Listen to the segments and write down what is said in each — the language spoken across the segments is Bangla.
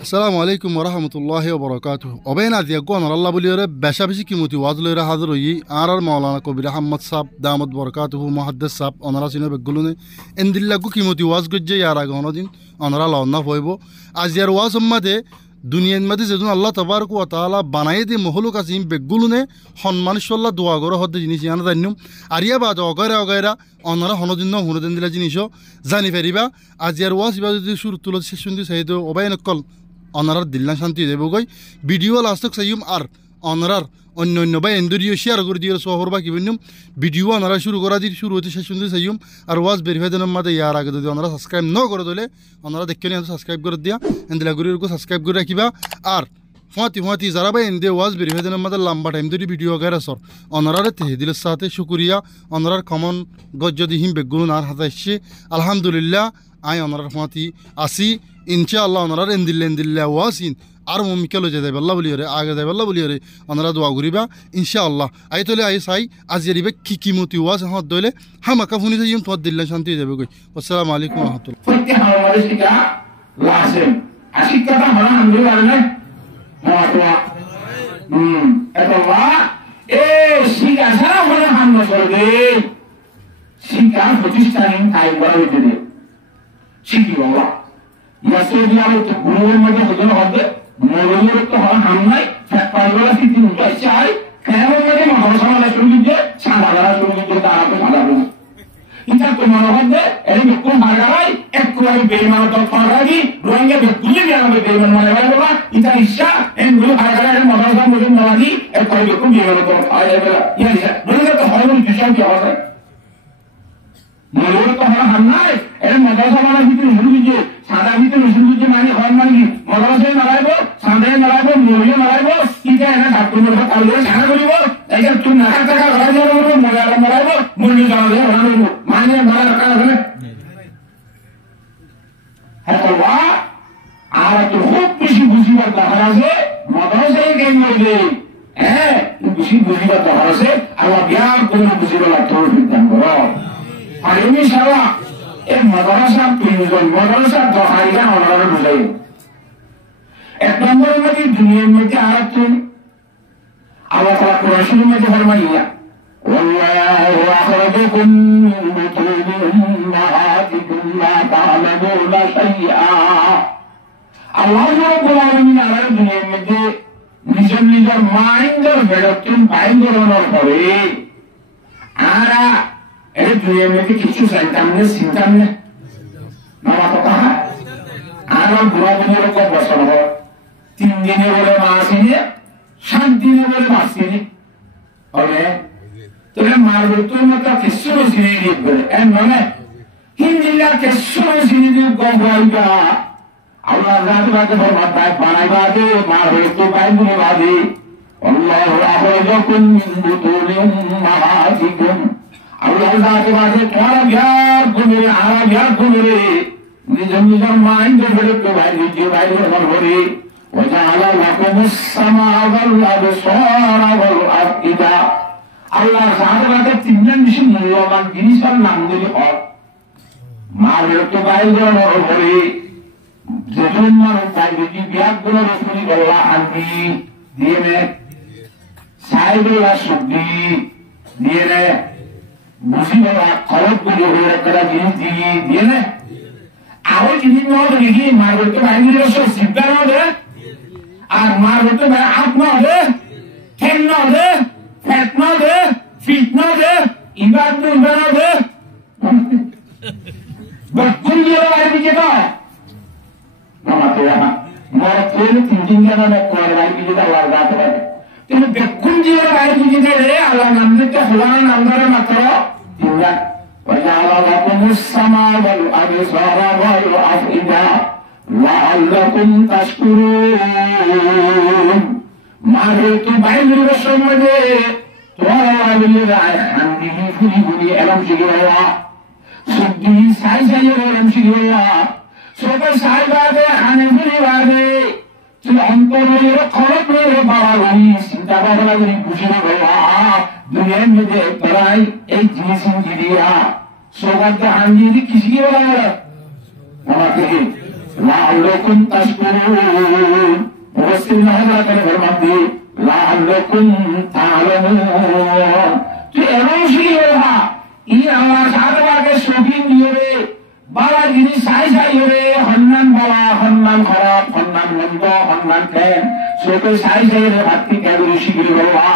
আসসালামু আলাইকুম ওরহমতুল্লাহি ওবরাকাতুহু অবেন আজ ইয়াকুন আল্লাহ বলিরে বেশা বেশি কিমতি ওয়াজ লইরা হাজির হই আর মাওলানা কবির আহমদ সাহেব দামত বরকাতুহু মুহাদ্দিস সাহেব অনারা সিনে বেগুলুনে এন্দিল্লাগু কিমতি ওয়াজ গজ্জে ইয়ার আগে অনদিন অনারা লওনা হইব আজ ইয়ার ওয়াজ উম্মাদে দুনিয়ার মধ্যে যেদিন আল্লাহ তাবারক ওয়া তাআলা বানাই দি মহলুক আসিম বেগুলুনে সম্মানিশাল্লাহ দোয়া গর হদ্দে জিনিস ইয়ানা জান্নুম আরিয়া বাদ অগয়রা অগয়রা অনারা হনদিন হুনদিন দিলা জিনিসও জানি ফেরিবা আজ ইয়ার ওয়াজ ইবা যদি শুরু তুলত শেষ শুনদি সাইদ অবায়ন কল অনারার দিল্লা শান্তি দেব গই ভিডিও লাস্টক সাইম আর অনারার অন্য অন্য বা এন্দরিও শেয়ার করে দিয়ে শহর বা কিবিনুম ভিডিও অনারা শুরু করা দিয়ে শুরু হতে শেষ শুনতে সাইম আর ওয়াজ ভেরিফাই দেন মাদে ইয়ার আগে যদি অনারা সাবস্ক্রাইব ন করে দিলে অনারা দেখে নিয়ে সাবস্ক্রাইব করে দিয়া এন্দিলা গুরিরকে সাবস্ক্রাইব করে রাখিবা আর ফাঁতি যারা বা এন্দে ওয়াজ ভেরিফাই দেন মাদে লম্বা টাইম ধরে ভিডিও গায়ে সর অনারারে তেহেদিলের সাথে শুকুরিয়া অনারার কমন গজ যদি হিম বেগুন আর হাতে এসছে আলহামদুলিল্লাহ আই অনারার ফাঁতি আসি ইনশাআল্লাহ ওনারা এন্দিল্লা ওয়াসিন আর মমিকা লই যাবে আল্লাহ বলি রে আগে যাবে আল্লাহ বলি রে ওনারা দোয়া করিবা ইনশাআল্লাহ আই তোলে আই সাই আজ এরিবে কি কিমতি ওয়াজ হত দইলে হামাকা ফুনি যাইম তোর দিল্লা শান্তি যাবে কই আসসালামু আলাইকুম ওয়া রাহমাতুল্লাহ ফতে আমাদের শিক্ষা লাসেম আশিক্ষাটা হলো আমরা জানেন মাতোয়া এটা এ শিক্ষা ছাড়া হলো আমরা করবে শিক্ষা প্রতিষ্ঠান তাই বড় হইতে দে শিখি বাবা ইয়াসুদিয়ার তো গুণের মধ্যে হজম হবে মরণের তো হয় হামলাই পাঁচবেলা তিন উপায় চাই কেন মধ্যে মহাসমালা শুরু দিতে সাদাগারা শুরু দিতে তারা তো সাদা বলি এটা তো মনে হবে এই কোন ভাগাই একটু বেইমান তো ফারাগি রোহিঙ্গা বেকুলি নিয়ে বেইমান মানে বাবা এটা ইচ্ছা এই গুলো ভাগাই মহাসমালা মধ্যে নলাগি একটু বেকুলি নিয়ে তো আয় বলা ইয়া রোহিঙ্গা তো হয় বিষয় কি হবে মরণের তো হয় হামলাই এই মহাসমালা ভিতরে শুরু দিতে সাদা ভিতরে শুরু দিতে মানে হয় মানে মহাসমালা মারাইবো সাদা মারাইবো মরিয়ে মারাইবো এটা এনা ডাক্তার মধ্যে কালকে ছাড়া করিব এইটা তুই নাকা টাকা ঘরে মরবো মারাইবো মরিয়ে যাবে মারাইবো মানে মারা কাজ হবে হ্যাঁ আর তো খুব বেশি বুঝিবার দরকার আছে মাদ্রাসায় কেন মরবে হ্যাঁ বেশি বুঝিবার দরকার আছে আল্লাহ জ্ঞান করে বুঝিবার তৌফিক দান করো আর ইনশাআল্লাহ এই মাদ্রাসা প্রয়োজন মাদ্রাসা দরকারিটা আমরা বুঝাই এক নম্বরের মধ্যে দুনিয়ার মধ্যে আয়াতুন আল্লাহ তাআলা কোরআনের মধ্যে ফরমাইয়া ওয়াল্লাহু আখরাজাকুম মিন বুতুনি উম্মাহাতিকুম লা তা'লামুনা শাইআ আল্লাহ রাব্বুল আলামিন আর দুনিয়ার মধ্যে নিজের মাইন্ডের বেড়তুন বাইন্দরনের পরে আর এই দুনিয়ার মধ্যে কিছু চাইতাম না চিন্তাম না না কথা আর বুড়া দিনের কত বছর হবে 3 দিনে বলে মাসিনে 7 দিনে বলে মাসিনে ওরে তোরে মারবে তোর মতো কিছু সিনে দিবে এন মানে হিন্দিলা কিছু সিনে দিবে গবাইবা আল্লাহ রাতে ফরমান তাই বানাইবা দে মারবে তো বাইন্দুনে বাদে আল্লাহু আখরাজাকুম মিন বুতুনি উম্মাহাতিকুম আল্লাহ রাতে বাদে তোরা জ্ঞান গুনে আরা জ্ঞান গুনে নিজের মাইন্ড বেরোতে বাইরে যে বাইরে ভরে وجعل لكم السمع والأبصار والأفئدة আল্লাহ সাহায্যে তিনজন বেশি মূল্যবান জিনিসের নাম দিলে হয় মারের তো বাইরে ভরে যেজন মানুষ বাইরে যে বিয়াগুলো রসুলি বললা আনবি দিয়ে নে সাইডুল্লাহ সবজি দিয়ে নে বুঝি বলা খরচ করে হয়ে একটা জিনিস দিয়ে নে আরো জিনিস নয় দেখি মারবে তো বাইরে সিদ্ধা নয় আর মারবে তো হাত নয় ঠেন নয় ফ্যাট নয় ফিট নয় ইবার তো নয় কোন দিয়ে বাইরে দিকে তো মরা তেলে 3 দিন না করে বাইরে দিকে আল্লাহ রাতে পারে তুমি বেকুন দিয়ে বাইরে দিকে রে আল্লাহ নাম দিতে হলানা নাম ধরে মাত্র 3 দিন وجعل لكم السمع والأبصار والأفئدة لعلكم تشكرون মারত বাইরের সম্বন্ধে তোরা বলে হান্দি ফুরি ফুরি এলাম শিখিরা সত্যি সাই সাই এলাম শিখিরা সবাই সাই বাদে হানে ফুরি বাদে তুই অন্তরের খরচ মেরে বাবা হই চিন্তা ভাবনা করি খুশি বাবা দুনিয়ার মধ্যে তোরাই এই জিনিস দিয়া সবার হান্দি কিসি বলা আমাকে লাআল্লাকুম তাশকুরুন মুফাসসির হাজরাতের ফরমান দিয়ে লাআল্লাকুম তা'লামুন তুই এমন শিখে না ই আমার সাধবাকে শৌখিন দিয়ে রে বালা জিনিস সাই সাই রে হন্নান বালা হন্নান খারাপ হন্নান মন্দ হন্নান খেন সোকে সাই সাই রে ভাতি কেবল শিখে বাবা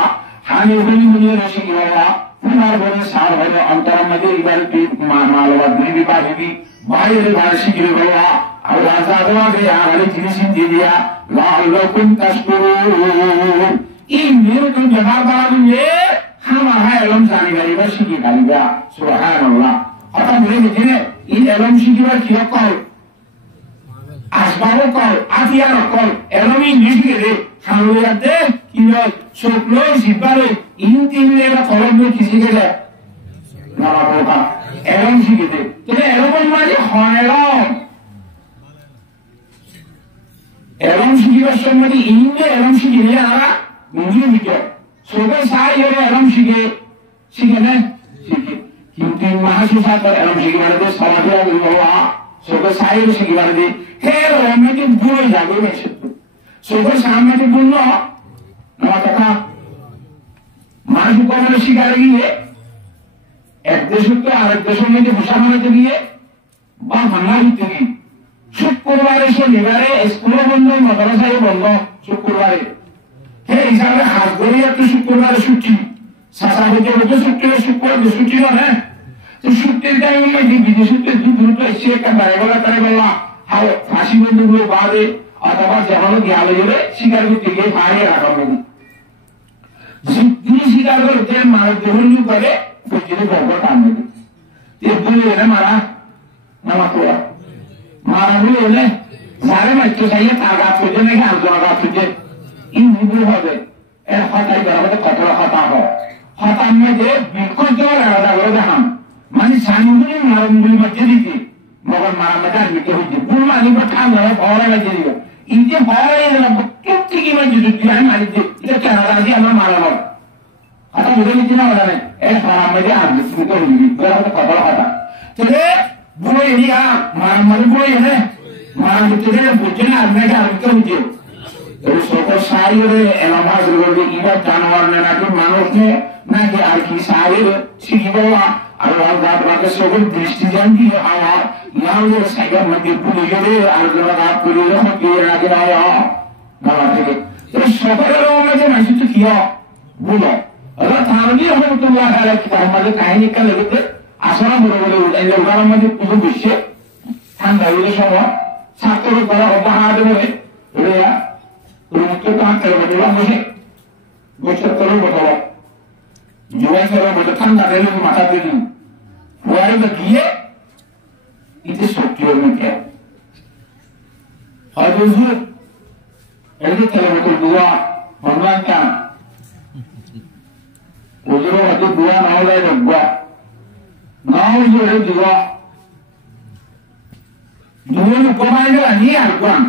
হানি হলি মুনিয়ে শিখে বাবা পুনার বলে সার হলো অন্তরের মধ্যে ইবাদতি মালবাদ দিবি বাহিবি বাইরে ভাষা শিখে বাবা আল্লাহ সাধবাকে আরে জিনিস দিয়ে দিয়া লাআল্লাকুম তাশকুরুন এই মেরে তো জবাব বাড়াবে হামা হ্যাঁ এলম জানি গাইবা শিখে গাইবা সুবহানাল্লাহ কথা বলে দেখেন এই এলম শিখিবার কি কল আসবাবও কল আতিয়ারও কল এলমই নিশিয়ে দে সামনে কি হয় শুক্লো শিবারে ইন তিন এরা কলম দিয়ে কি শিখে যায় না বাবা এলম শিখে দে তবে এলম মানে হনেলম এলম শিখিবার সময় ইন্দে এলম শিখে নিয়ে আমরা নিজে নিকে সবাই সাই হয়ে এলম শিখে না শিখে কিন্তু মহাশিশা করে এলম শিখে মানে সমাজে বাবা সবাই সাই হয়ে শিখে মানে হে রমেকে ভুলে যাবে না সবাই সামনে বলল আমার কথা মানুষ কখনো শিকারে গিয়ে এক দেশ হতে আরেক দেশের মধ্যে ভাষা বানাতে গিয়ে বা ভাঙা দিতে গিয়ে শুক্রবারে শনিবারে স্কুলে বন্ধ মাদ্রাসায় বন্ধ শুক্রবারে হে হিসাবে হাত ধরে একটু শুক্রবারে ছুটি সাসা হইতে হইতে ছুটি শুক্রবার ছুটি না তো ছুটির টাইমে মধ্যে বিদেশে দ্রুত এসে একটা বাড়ি বলা তারে বললা হাও ফাঁসি বন্ধুগুলো বাদে অথবা যেমন গেলে গেলে শিকার করতে গিয়ে বাইরে রাখা বলি যিনি শিকার করতে মানুষ দেহলু করে প্রতিটি গর্ব টানবে বলে এনে মারা নামা তোরা মারা বলে এলে যারে মারতে চাইয়ে তার গাছ করছে নাকি আলোচনা গাছ করছে এই নিবু হবে এর হতাই করা হতে কত হতা হয় হতার মধ্যে বিক্ষণ দেওয়ার আলাদা করে দেখান মানে সাইনগুলি মারমগুলি মধ্যে দিতে মগর মারা মধ্যে আর মিটে হইতে বুল মালিক ঠান্ডা হয় ভরা লাগিয়ে দিবে ইন্ডিয়া ভরা গেলাম প্রত্যেক কি মানে যদি আমি মারি দিই এটা কানাডা দিয়ে আমরা মারানো কথা বুঝে নিচ্ছি না ওরা এর ভরা মধ্যে আর বিস্মিত হইবি কত কথা তাহলে বুড়ো এরিয়া মারামারি বুড়ো এনে মারা ভিতরে বুঝছে না আপনাকে আরবিতে হইছে সকল সাইরে এলামাজ রোডে ইবার জানোয়ার নাকি মানুষ নাকি আর কি সাইরে শিখিব আল্লাহ আপনাকে সকল দৃষ্টি জান দিয়ে আমার ইয়াও সাইবার মধ্যে ভুলে গেলে আর রাত করে যখন দিয়ে রাখে বাবা থেকে সকলের মধ্যে মাসি তো কি বলো আল্লাহ তাহলে রহমতুল্লাহ আলাইহি আমাদের কাহিনী কাল লেগে আসলে বলে বলে এই লোকের মধ্যে পুরো বিশ্বে ঠান্ডা হইলে সময় ছাত্র করা অপহার দেবে রেয়া রুমকে কাঁদতে হবে বসে বসে করে বসাবো জোয়াই করে বসে ঠান্ডা দিলে মাথা দিয়ে দিন ওয়ারে গিয়ে ইতে শক্তি হবে কে হয়তো হুজুর এদিকে তেলের দোয়া ভগবান কান হুজুর হয়তো দোয়া না হলে দোয়া না হলে দোয়া দুজন উপমায় নিয়ে আর কোন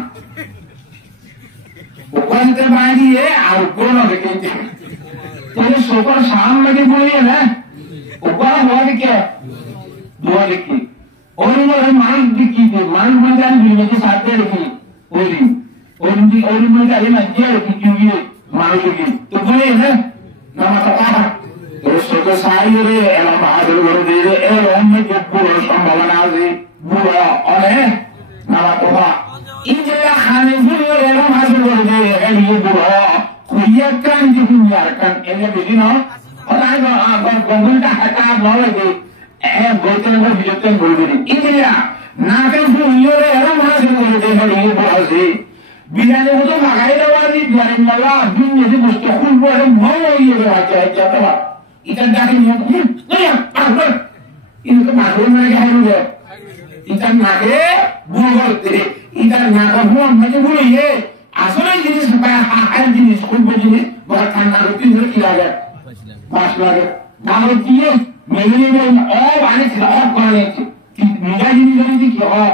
ওখানতে বানিয়ে আর কোন দেখেছে তাহলে সকল সামনে বলিয়ে না ওপর হওয়া কে দোয়া দেখি ওই মানুষ দেখি মানুষ মধ্যে আমি দুনিয়াকে সাথে রেখি ওই মধ্যে আমি মাঝে রেখি কি মানুষ দেখি তো বলে না নামাজ কথা তো সকল সাইরে এলা বাহাদুর করে দিয়ে এর অন্য যে পুরো সম্ভাবনা আছে বুড়ো অনেক নামাজ কথা ইনজা খানে বুড়ো এলা হাসিল করে দিয়ে এই বুড়ো কুইয়া কান দি কুইয়া কান এনে বেশি না ওটাই গঙ্গলটা হাতা বলে যে গোতেন গো বিজতেন বলবে ইনজা নাকে বুড়ো এলা হাসিল করে দিয়ে এই বুড়ো আছে বিলালে মতো লাগাই দেওয়া দি বিয়ারিন মালা দুনিয়া যে বস্তু খুলবো এর মন হইয়ে দেওয়া চাই চাটা এটা ডাকি নিয়ে না ইনকে মারো না গেলে এটা নাকে বুড়ো করতে এটা নাকা বুড়ো মানে বুড়িয়ে আসলে জিনিস আর জিনিস খুব জিনিস বড় ঠান্ডা রুটি ধরে কি লাগে বাস লাগে নাম দিয়ে মেলে ও বানি ছিল ও কোনে মিজা জিনিস যদি কি হয়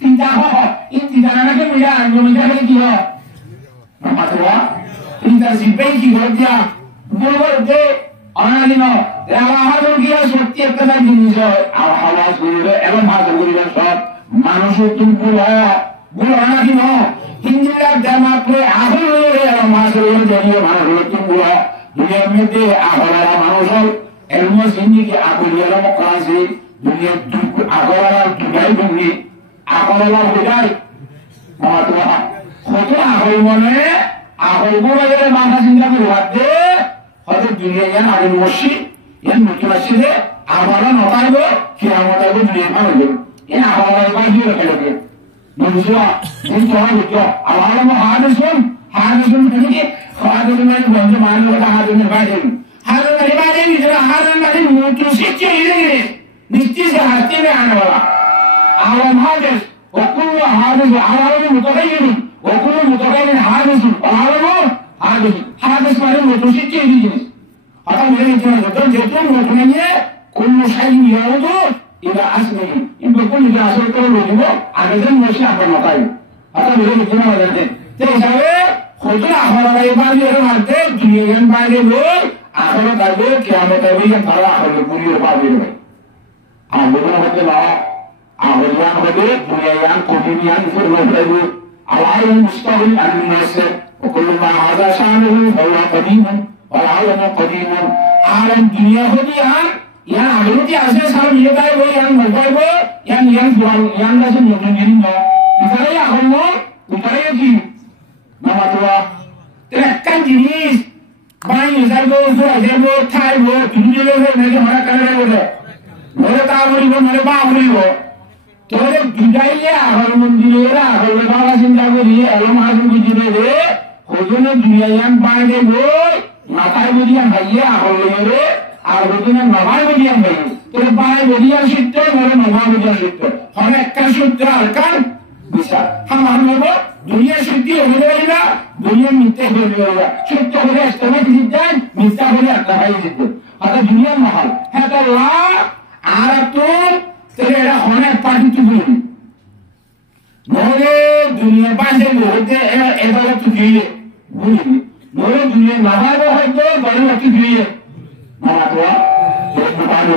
চিন্তা হয় এই চিন্তা নাকে মিজা মিজা কি হয় মাত্রা চিন্তা সিপে কি করে দিয়া বুড়ো দে অনালিন আল্লাহ গিয়া সত্যি একটা জিনিস হয় আর আওয়াজ করে এবং ভাষা করিবেন সব মানুষের তুলপুর গুলো নাকি ন হিন্দিরা জামাতে আহল হয়ে মাসের জড়িয়ে মানুষ তুমগুলা দুনিয়ার মধ্যে আহলারা মানুষ এলমো জিন্দিগি আগুলিয়ারা মকাসি দুনিয়ার আহলারা দুগাই দুনি আহলারা দুগাই মাতোয়া কত আহল মনে আহল গুলো মাথা চিন্তা করে বাদে হয়তো দুনিয়া ইয়ান আগুন মসজিদ ইয়ান নতুন আসছে আহলারা নতাইব কিয়ামত আইব দুনিয়া পাবে এই আহলারা বাজি রাখবে বুঝলা বুঝতে হবে তো আহলারা হাদিসুন থেকে হাদিস মানে বন্ধু মানলো কথা হাদিস বাইরে হাদিস বাইরে যেটা হাদিস মানে নতুন শিক্ষা ইলে নিশ্চিত হাতে আনা বলা আলম হাদিস وكل حادث عالم متغير وكل متغير حادث عالم حادث মানে নতুন শিক্ষা এই জিনিস আতা মেরে যেটা নতুন كل شيء يعود الى اصله ইনবে কোন যে আসল করে বলবো আগে যেন বসে আপনার মাথায় আতা মেরে যেটা বলতে তাই হিসাবে খুদা আহলারা ইবাদে মারতে দুনিয়ার বাইরে লোক আখরা দাবে কিয়ামত হবে या তারা আখরা পুরিয়ে পাবে ভাই আহলারা হতে না আহলারা হবে দুনিয়ার কোহিয়ান ফুরলো হবে আলাইহি মুস্তাহিল আন-নাস وكل ما هذا شانه هو قديم والعالم قديم عالم দুনিয়া হতে আর ইয়া আগুতি আছে সারা মিলে যাইবো ইয়ান মজাইবো ইয়ান গাছে নতুন জিনিস না ইতারে এখন ইতারে কি মামাতোয়া তেরাক্কান জিনিস বাই যাইবো যাইবো খাইবো দুনিয়ালে নাকি হরা কারে বলে বলে তা বলিব মানে বা বলিব তোরে বিদাইলে আগর মন্দিরে আগর বাবা চিন্তা করি এলো মাঝে বুঝিবে রে হজনে দুনিয়ায়ান বাইরে বই মাথায় বুঝিয়ান ভাইয়ে আগর রে আর হজনে নবাই বুঝিয়ান ভাই তোরে বাই বুঝিয়ান শিখতে মরে নবা বুঝিয়ান শিখতে হরে একটা সূত্র আরকান বিচার হামার নেব দুনিয়া সত্যি হয়ে যাবে না দুনিয়া মিথ্যে হয়ে যাবে সত্য হলে ইসলামে জিততেন মিথ্যা হলে আল্লাহই জিততেন অর্থাৎ দুনিয়ার মহল হ্যাঁ তো আর তো তেরে এরা অনেক পার্টি তুলি নহলে দুনিয়া বাঁচে হইতে এবারে তো দিয়ে বুঝলি নহলে দুনিয়া নামাজও হয়তো বড় একটু দিয়ে মামাতোয়া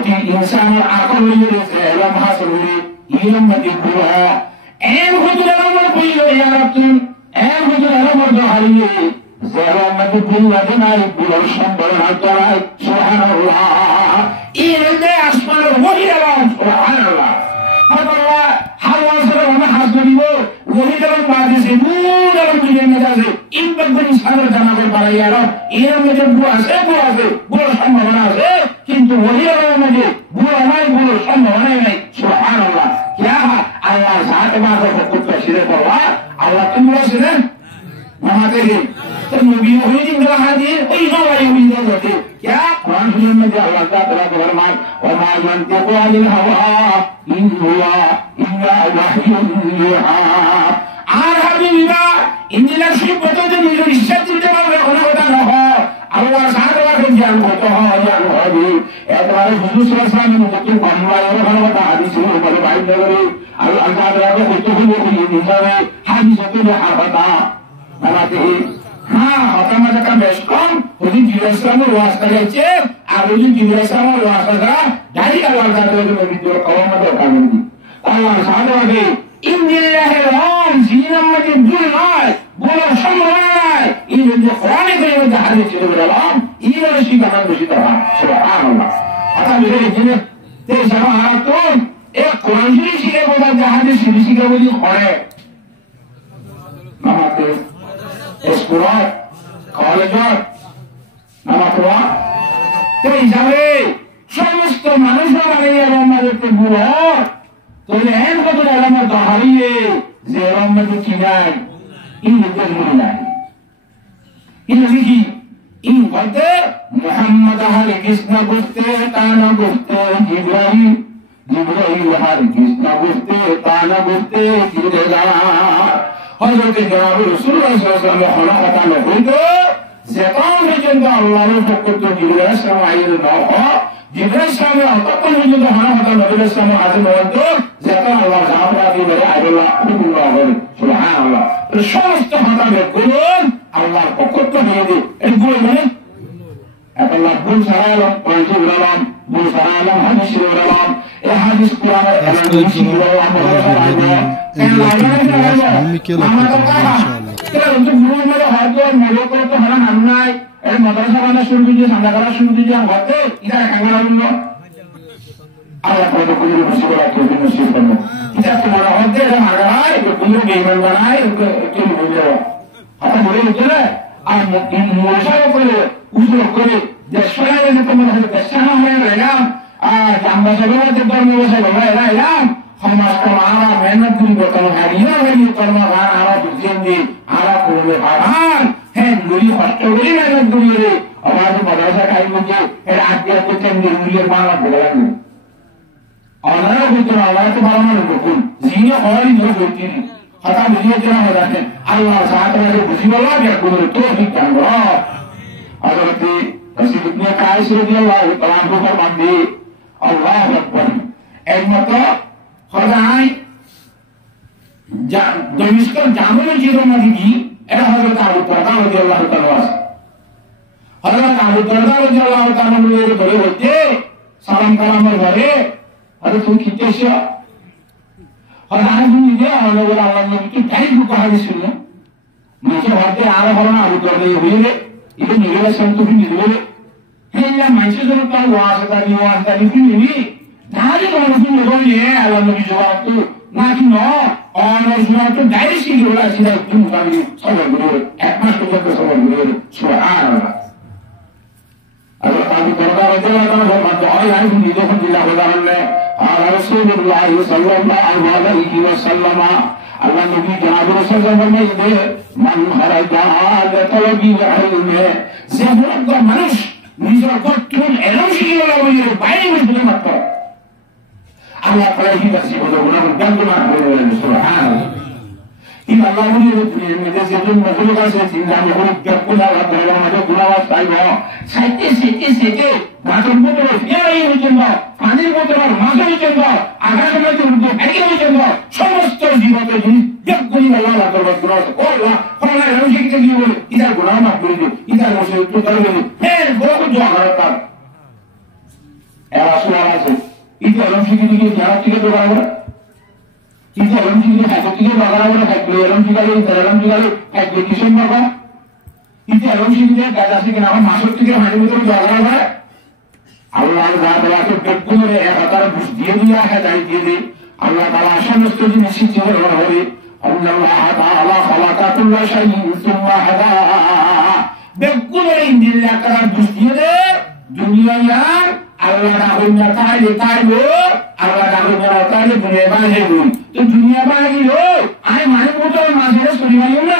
এই ইনসানের আকল হয়ে গেছে এলাম হাসলি ইলম মধ্যে পুরো এম হুজুর আমার কইলো ইয়া রাব্বুন এম হুজুর আমার দহাইয়ে যারা মধ্যে বিল্লাহ নাই বুলার সম্বল হাতায় সুবহানাল্লাহ ইলমে আসমানের ওহিরাম সুবহানাল্লাহ হাওয়া হাওয়া সরে আমরা হাসবিব ওহিরাম বাদিসে মুদার দুনিয়া মেজাজে ইনবাগন সারা জানাবে বাড়াইয়ারো ইলমে যে বুয়া আছে বুয়ার সম্ভাবনা আছে কিন্তু ওহিরাম মধ্যে বুয়া নাই বুলার সম্ভাবনা নাই সুবহানাল্লাহ क्या अल्लाह साथ बात को कुछ सिरे करवा अल्लाह तुम लोग सिरे नमाते हैं तो नबी हुई दिन का हादी ओई नो वाली हुई दिन होती क्या कुरान सुनने में जो अल्लाह ताला का फरमान और मा यंतिकु अनिल हवा इन हुवा इल्ला वहयुन युहा আর হাবিবা ইন্দিলা শিবতো যে নিজের ইচ্ছা চিন্তা করে কোনো কথা না হয় আল্লাহ সাথে রাখে জ্ঞান কত হয় জ্ঞান হবে এবারে হুজুর সাল্লাল্লাহু আলাইহি ওয়াসাল্লাম বাংলায় ভালো কথা হাদিস বলে বাইরে করে আল্লাহ তাআলা কত হলো নিজে হাদিসে তো হাফাতা বানাতে হ্যাঁ হতামা का বেশ কম হুজুর জিবরাইলের ওয়াস্তা আছে আর হুজুর জিবরাইলের ওয়াস্তা ডাইরেক্ট আল্লাহ তাআলার ভিতর কওমা দরকার নেই আল্লাহ সাথে রাখে ইন্দিল্লাহির রাম জিনামতি দুলমাই বড় সম্মানায় এই যে কোরআনে কইছে হাদিসে বললাম ইরা শিখানো বসিত সুবহানাল্লাহ আতা মেরে জিনে তে সাহারাতুন এক কোরআন শিখে বলা যে হাদিস শিখে বলি করে নামাতে স্কুল কলেজ নামাতোয়া তে হিসাবে সমস্ত মানুষরা এই আমাদেরকে বলো তোরে এন কত আলামত দহারিয়ে যে রহমত কি নাই এই জন্য নাই এই লিখি এই বলতে মুহাম্মদ হরে কৃষ্ণ গুপ্তে তানা গুপ্তে জিবরাইল হরে কৃষ্ণ গুপ্তে তানা গুপ্তে জিবরাইল হযরত জনাব রাসূলুল্লাহ সাল্লাল্লাহু আলাইহি ওয়াসাল্লাম কথা হইতো যেমন পর্যন্ত আল্লাহর পক্ষ থেকে জিবরাইল সামাইয়ের নাম জিবরাইল সামনে অতক্ষণ পর্যন্ত হঠাৎ নবীর সামনে হাজির হতো যেটা আল্লাহ জামরা দিয়ে আল্লাহ আল্লাহ বলে সুবহানাল্লাহ সমস্ত হঠাৎ গুণ আল্লাহর পক্ষ থেকে দিয়ে এই গুণ মানে আল্লাহ গুণ সারালাম পয়সা উড়ালাম গুণ সারালাম হাদিস উড়ালাম এই হাদিস কোরআনের এমন শিখলো আমরা লাগবে কেন লাগবে আমি কে লাগবে ইনশাআল্লাহ কেন তো গুরু মেরে হয়তো মেরে করে তো হারা নাম নাই এই মাদ্রাসা বানা শুরু দিয়ে সান্দা করা শুরু দিয়ে হতে এটা কাঙ্গাল হলো আল্লাহ কত কোন মুসিবত আছে মুসিবত এটা তোমার হতে এটা মারায় এটা কোন বেঈমান বানায় ওকে একটু বলে দাও হাতে বলে দিতে না আর মোশার করে উজু করে যে সরাই না তোমার হাতে দেশানা হয়ে গেলাম আর আমরা সবাই ধর্ম বসে গেলাম সমাজ তো আমরা মেহনত করি বর্তমান হারিয়ে হয়নি কর্ম আমরা বুঝিয়ে দিই আমরা করবে ভাড়ান হ্যাঁ গুলি কষ্ট করি মেহনত করি রে আমাদের মাদ্রাসা খাই মুখে এর আগে করছেন গুলির মানা বলে অনারা করতে আল্লাহ তো ভালো মানে বকুল জিনে হয়নি ধরে করতে হঠাৎ বুঝিয়ে দেওয়া হয়ে যাচ্ছে আল্লাহ সাহায্য বুঝি বলা যে কোনো তো ঠিক কান হযরতে রাসূল ইবনে কায়েস রাদিয়াল্লাহু তাআলা ফরমাননি আল্লাহু আকবার একমাত্র খোদাই দমিশকের জামুল জিরোমাদি এটা হযরত আবু দারদা রাদিয়াল্লাহু তাআলা হযরত আবু দারদা রাদিয়াল্লাহু তাআলা এর ঘরে হইতে সালাম কালামের ঘরে আরে তুমি কিতে এসো আর আমি নিজে আল্লাহ নবীকে তাই বুকা দিছিল মাঝে হতে আরো বড় না আবু দারদা হইলে এটা নিরবে সন্তোষী নিরবে হেলা মাইসে জন্য তো ওয়াজদারি নিবি তাহলে মানুষ নিরবে আল্লাহ নবী জবাব তো নাকি ন অনজনা তো ডাইরেক্ট শিখে আসি না তুমি ভাবি সবাই বলে এক মাস পর্যন্ত সবাই বলে সুবহানাল্লাহ আল্লাহ আবু দারদা রাদিয়াল্লাহু তাআলা হয় আমি নিজে কোন দিলা বলালে আর রাসূলুল্লাহ সাল্লাল্লাহু আলাইহি ওয়াসাল্লাম আল্লাহ নবী জনাব রাসূল সাল্লাল্লাহু আলাইহি মান খারাজা আলা তালাবি ইলমে যে মানুষ নিজের কর্তব্য এলম শিখে বলে বাইরে বলে মাত্র আল্লাহ তাআলা কি বলছে বলে গুনাহ বন্ধনা করে বলেন সুবহানাল্লাহ ইন আল্লাহ বলে মেজে যেজন মখলুক আছে চিন্তা মখলুক গপুলা ধরে আমাদের গুনাহ চাইব সাইতে বাতন মতো ফেরাই হইছেন পানির মতো মাছের জন্য আকাশের মতো উড়তে বাইরে হইছেন সমস্ত জীবনের জিনিস গপুলি আল্লাহ তাআলা গুনাহ করলা কোরআন এর শিখতে দিয়ে বলে ইদার গুনাহ মাফ করে দিও ইদার বসে একটু করে দিও ফের বড় দোয়া করতাম এ রাসূল আছে ইদা এলম শিখে দিয়ে যারা থেকে দোয়া করে ইদা এলম শিখে হাতে থেকে দোয়া করে হাতে এলম শিখালে এলম শিখালে হাতে কিসের বাবা ইদা এলম শিখে গাজা শিখে না মাসুর থেকে হাড়ির ভিতরে দোয়া করে আল্লাহর বারাকাতু বেকুরে একাতার বুঝ দিয়ে দিয়া হেদায়েত দিয়ে দে আল্লাহ তাআলা সমস্ত জিনিস শিখে হবে আল্লাহ তাআলা খালাকা কুল্লা শাইইন সুম্মা হাদা বেকুরে ইন্দিল্লাহ তাআলা বুঝ দিয়ে দে দুনিয়ার আল্লাহ রাহুনা তাইলো আল্লাহ রাহুনা তাইলো দুনিয়া বাহির তো দুনিয়া বাহির আই মানে মতো মাঝে শরীর না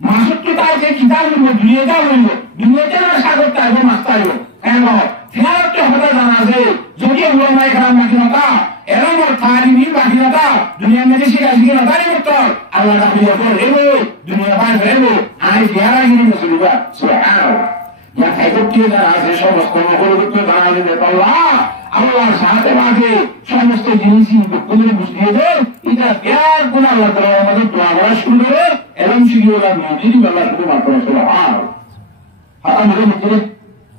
মাসুদ তো তাই যে কিতাব দুনিয়াটা হইল দুনিয়াতে না সাগর তাইবো মাছ তাইবো কেন ফেরার তো হতে জানা আছে যদি ওলামাই کرام মাকিনাতা এরম তালিমিন মাকিনাতা দুনিয়া মধ্যে শিখে না তাই মত আল্লাহ রাহুনা তো রেবো দুনিয়া বাহির রেবো আই ফেরা গিনি মুসলিমা সুবহানাল্লাহ ইয়া খাইতো কি জানা আছে সমস্ত মখলুক জানা আছে আল্লাহ আল্লাহর সাথে মাঝে সমস্ত জিনিসই কোনরে বুঝিয়ে দেয় এটা প্যার কোন আল্লাহ তাআলা আমাদের দোয়া করা শুরু করে এরকম শিখিওরা নদীর বেলা শুরু মাত্র সুবহানাল্লাহ হাতা মনে হচ্ছে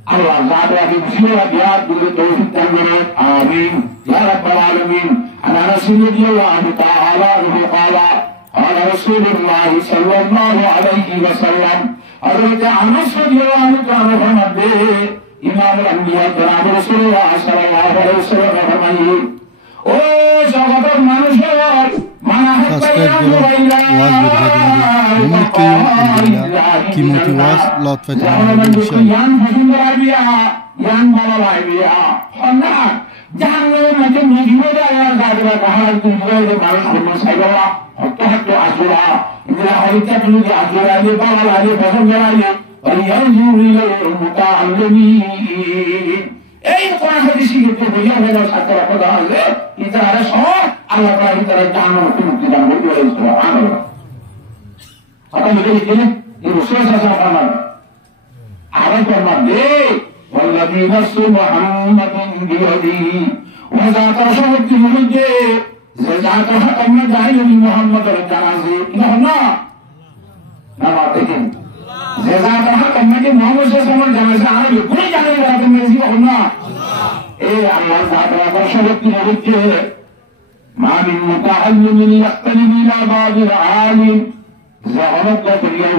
আল্লাহ যাতে আগে বুঝিওরা প্যার করে তৌফিক দান করে আমিন ইয়া রাব্বাল আলামিন আনা রাসূলুল্লাহ তাআলা ওয়া ক্বালা قال رسول الله صلى الله عليه وسلم حضرت انس رضی اللہ عنہ فرماتے امام الانبیاء جناب رسول اللہ صلی اللہ علیہ وسلم فرمائے او জগতের মানুষের মানা কিমতি ওয়াজ লতফত জাহান্নামের মধ্যে নিভিয়ে দেওয়ার গাড়িরা কাহার দুনিয়ায় মানুষ হলো সাইবাল্লাহ হত্যাহত্য আসুরা ইন্দ্রা হরিতা তুমি আসুরা আলে বাবা আলে বসন জড়াইলে ওয়ালিয়াজুরিল মুতাআল্লিমিন এই কোরআন হাদিস শিখতে বুঝা হয়ে সাথে রাখা আছে ইতারা সব আল্লাহ তাআলা তারা জান্নাতে মুক্তি দান করবে সুবহানাল্লাহ কথা বলে দিলেন এই রাসূল সাল্লাল্লাহু আলাইহি ওয়াসাল্লাম আরো ফরমাবে والذي نفس محمد بيده وذاك شهد المجد ذاك حكم جاهل محمد الجنازي نحنا نماتين ذاك حكم محمد صلى الله عليه وسلم جنازه على كل جنازه حكم نزي الله আল্লাহর সাথে শক্তি হচ্ছে মা মিন মুতাআল্লিমিন ইয়াক্তালিবু ইলা বাবিল আলিম জাহানাত করিয়া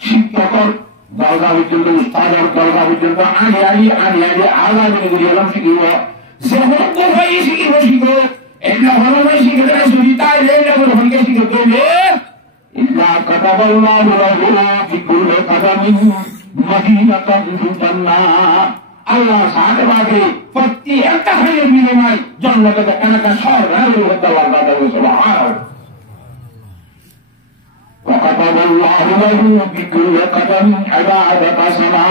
শিক্ষকর দরজা পর্যন্ত উস্তাদের দরজা পর্যন্ত আগে আলাদা করে এলাম শিখিব যখন কোথায় শিখিব শিখো এটা ভালোভাবে শিখে না যদি তাই লেগে ভালকে শিখে দেবে ইল্লা কাতাবাল্লাহু লাহু ফি কুল্লি কাদামিন মাদিনাতান ফিল জান্নাহ আল্লাহ সাহাবাকে প্রতি একটা হাইয়ের বিনিময় জান্নাতে কানাকা সর রাহুল আল্লাহ তাআলা সুবহানাহু وكتب الله له بكل قدم عبادة سنة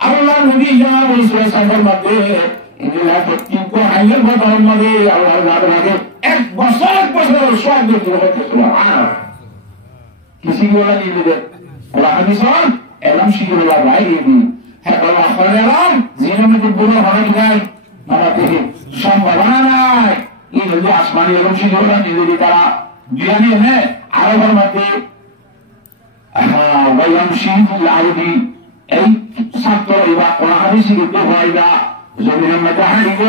الله نبي جاء رسول سفر مدة إنه فتنكو حيّر بدر مدة الله تعالى مدة एक बसर स्वाद देते हैं सुभान किसी को नहीं मिले और हमीसान एलम शिकल वाला भाई भी है और आखिर एलम जीवन में कुछ बुरा होने की नहीं मनाते हैं संभावना नहीं ये लोग आसमानी एलम शिकल वाला नहीं देती तारा दुनिया में आरब मध्य ويمشي في الأرض أي سطر إذا قرأ بسيطة فإذا زمن متحرك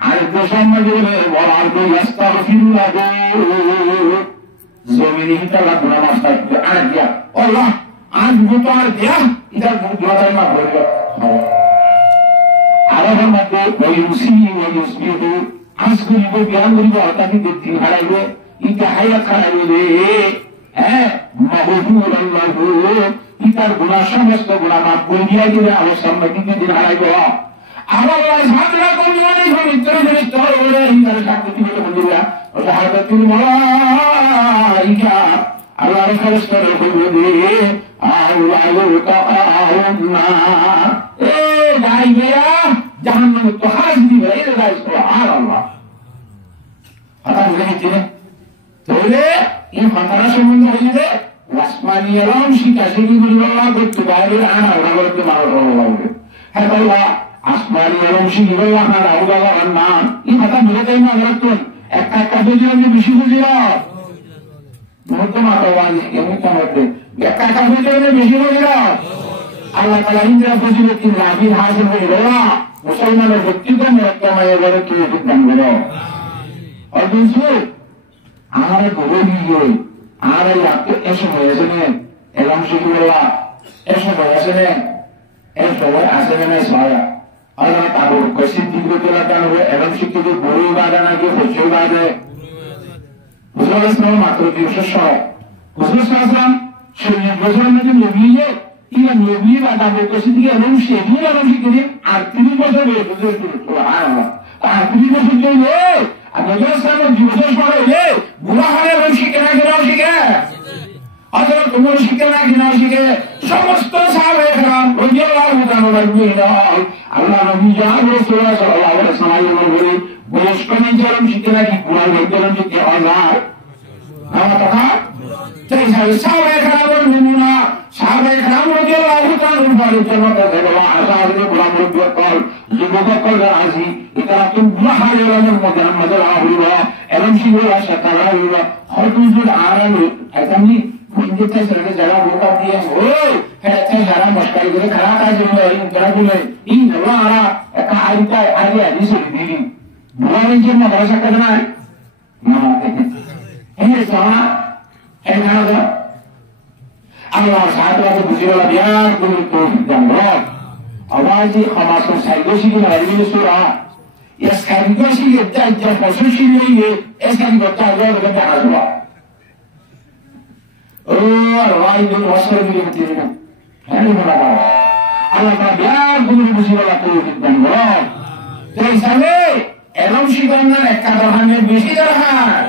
على الدشم جوله والأرض يستغفر له زمنه تلقنا مستقبل عرضية الله عن بطار عرضية إذا بطار ما بطار عرب المدى ويمسي ويصبح عسكر يقول بيانغري وعطاني بالدين حرائيه إذا حيات حرائيه মহবুর আল্লাহ পিতার গুনাহ সমস্ত গুনাহ মাফ করে দিয়ে দিলে আমার সামনে দিন হারাইব আমার সাথে কোন মানে পবিত্র পবিত্র বলে ইন্দ্র শক্তি বলে বলিয়া শাহাদাতুল মালাইকা আল্লাহর ফেরেশতারা বলে আল্লাহ ইউকাউনা এ গাইয়া জাহান্নাম তো হাজির দিবে এটা সুবহানাল্লাহ আতা বলেছে তাহলে এই কথাটা সম্বন্ধে হইলে আসমানি এলম শিক্ষা শিখি বললা করতে বাইরে আনা ওরা করতে মানুষ লাগবে হ্যাঁ বললা আসমানি এলম শিখি বললা না রাহুল আল্লাহ না এই কথা বলে তাই না রাখতুন একটা বুঝলাম যে বেশি বুঝলাম মুহূর্ত মাতাবান এমন কামতে একটা বুঝলাম যে বেশি বুঝলাম আল্লাহ তাআলা ইন্দ্রা ফজিলতি রাবিল হাসিল হয়ে গেল মুসলমানের ব্যক্তিগত মর্যাদায় বলে কি সিদ্ধান্ত হলো আর দুসরে আমার ঘরে গিয়ে আর এই রাতে এসে হয়েছে না এলাম শিখুল্লাহ এসে হয়েছে না এর সবাই আসে না সবাই আল্লাহ তাবর কশিদ দিন তোলা কেন এলাম শিখতে যে বড় বাদা নাকি হচ্ছে বাদে হুজুর ইসলাম মাত্র 200 সহ হুজুর সাল্লাল্লাহু আলাইহি বছরের মধ্যে নবীয়ে ইলা নবী বাদা কশিদ দিয়ে এলাম শিখতে আর 30 বছর হয়ে হুজুর সুবহানাল্লাহ আর 30 বছর চলে আল্লাহ সাল্লাল্লাহু আলাইহি ওয়াসাল্লাম বুড়া হলে এলাম শিখে না কিনাও শিখে অথবা তোমার শিখে না কিনাও শিখে সমস্ত সাহাবায়ে কেরাম রাদিয়াল্লাহু তাআলা আল্লাহ নবী জান রাসূলুল্লাহ সাল্লাল্লাহু আলাইহি ওয়াসাল্লাম বলে বয়স কমে গেলাম শিখে না কি বুড়া হয়ে গেলাম শিখে হাজার আমার কথা তাই সাহাবায়ে কেরামের নমুনা সাহাবায়ে কেরাম রাদিয়াল্লাহু তাআলা বলে জান্নাতে দেওয়া আসারে বুড়া মুরব্বি কল যুবকল রাজি এটা তুমি বুড়া হয়ে গেলাম মুহাম্মদ রাসূলুল্লাহ এলম শিখে আসা তারা হইবা হয়তো আরামে একদমই ইন্দিতে সরকে যারা বোকা দিয়ে ও হেতে যারা মস্কারি করে খারাপ কাজ করে এই যারা বলে এই নওয়ারা একটা আইতা আইয়া দিছে দিদি বুড়ার যে মাদ্রাসা করে না না এই সারা এই নাও আল্লাহ সাহায্য বুঝিলা বিয়ার কোন তো জানো আওয়াজি খামাসো সাইগোশি কি আরবিন সূরা ইয়াসকারিগোশি এটা যা ফসুশি নিয়ে এসকারি কথা বলে কথা আসবা রাই দিন ওয়াসর দিন দিন হ্যাঁ বলা আল্লাহ তাআলা বিয়ার কোন বুঝিলা তো জানো তাই সালে এলম শিখানোর একটা দরহানের বেশি দরকার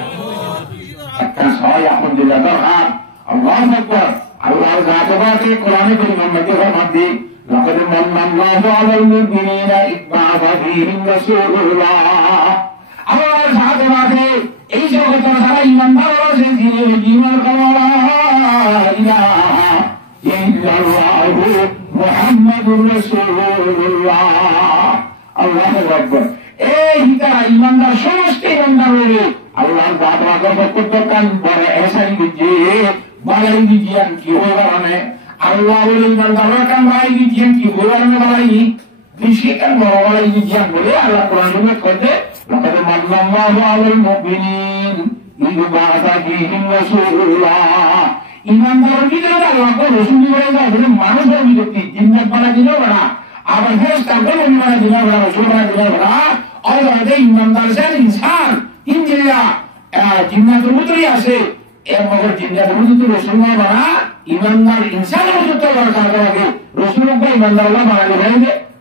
একটা ছয় আলহামদুলিল্লাহ দরকার আল্লাহু আকবার আল্লাহ জাতবাতে কোরআনে কারীমের মধ্যে ফরমাতে লাকাদ মান্নাল্লাহু আলাল মুমিনিনা ইয বা'আথা ফীহিম রাসূলুল্লাহ আল্লাহ জাতবাতে এই জগতের যারা ঈমানদার আছে যিনি ঈমান করে লা ইলাহা ইল্লাল্লাহু মুহাম্মাদুর রাসূলুল্লাহ আল্লাহু আকবার এই তারা ঈমানদার সমস্ত ঈমানদার হলে আল্লাহর জাতবাতে প্রত্যেকটা বড় এহসান দিয়ে বালাই দিয়েন কি হয়ে গেলানে আল্লাহ বলে ঈমানদাররা কাম বালাই দিয়েন কি হয়ে গেলানে বালাই Bisikan bahwa ini dia boleh Allah Quran juga kata laqad manallahu 'alal mu'minin idh ba'atha fihim rasulullah ইমানদার ভিতরে আল্লাহ রাসূল বলে মানুষের ভিতরে জিন্নাত বানা দিলো না আবার ফেরেশতা বলে বানা দিলো না রাসূল বানা দিলো না আল্লাহ দে ইমানদার জান ইনসান ইনজিলা জিন্নাতের ভিতরে আছে এর মগর জিন্নাতের ভিতরে রাসূল বানা ইমানদার ইনসানের ভিতরে দরকার লাগে রাসূল বা ইমানদার আল্লাহ বানা দিবেন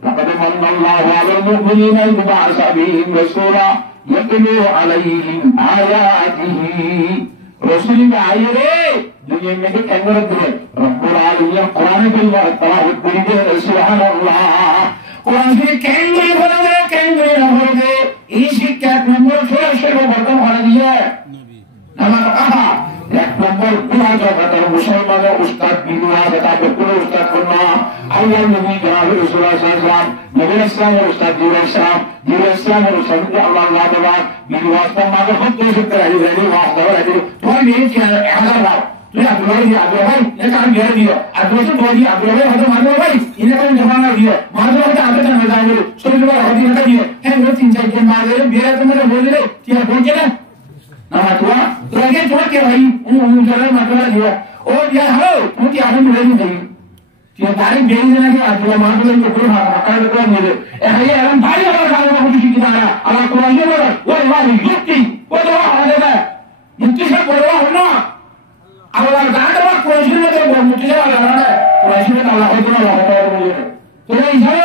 لقد من الله على المؤمنين إذ بعث فيهم رسولا يتلو عليهم آياته رسول آيره दुनिया में भी कैमर दिए रब्बुल आलमीन कुरान के लिए तलावत करी दे सुभान अल्लाह कुरान के कैमरे बना दे कैमरे नंबर दे इसी क्या नंबर थोड़ा से वो बटन बना दिया नमक कहा एक नंबर पूरा जो बटन मुसलमान उस्ताद बिना बता के पूरे उस्ताद करना अल्लाह नबी जनाब रसूलुल्लाह सल्लल्लाहु अलैहि वसल्लम नबी इस्लाम और उस्ताद जीवन इस्लाम और संत अल्लाह अल्लाह तआला बिवास्ता मांगे खुद को जिक्र है रेडी वास्ता है तो ये क्या है तुझे अब्दुल्ला दिया अब्दुल्ला भाई ये काम घेर दिया अब्दुल्ला से बोल दिया अब्दुल्ला भाई हमें मार दो भाई इन्हें कौन जमाना दिया मार दो तो आगे चल मजा आएगा सोच लो हदी ना दिए है वो तीन चार के मार दे मेरा तो मेरे बोल दे क्या बोल के ना ना हुआ तो आगे छोड़ के भाई उन जरा मतलब दिया और यार हेलो तुम क्या हम बोल नहीं ये तारीख भेज देना कि अब्दुल्ला मार दो तो पूरा हाथ कर मेरे ये हम भाई अगर खाने को कुछ की दाना अल्लाह कुरान में वो वाली युक्ति वो तो आ जाता है युक्ति से बोलवा हो ना Allah kata bah Quraisy itu bermutu saja orang ada Quraisy itu Allah itu Allah itu तो इसे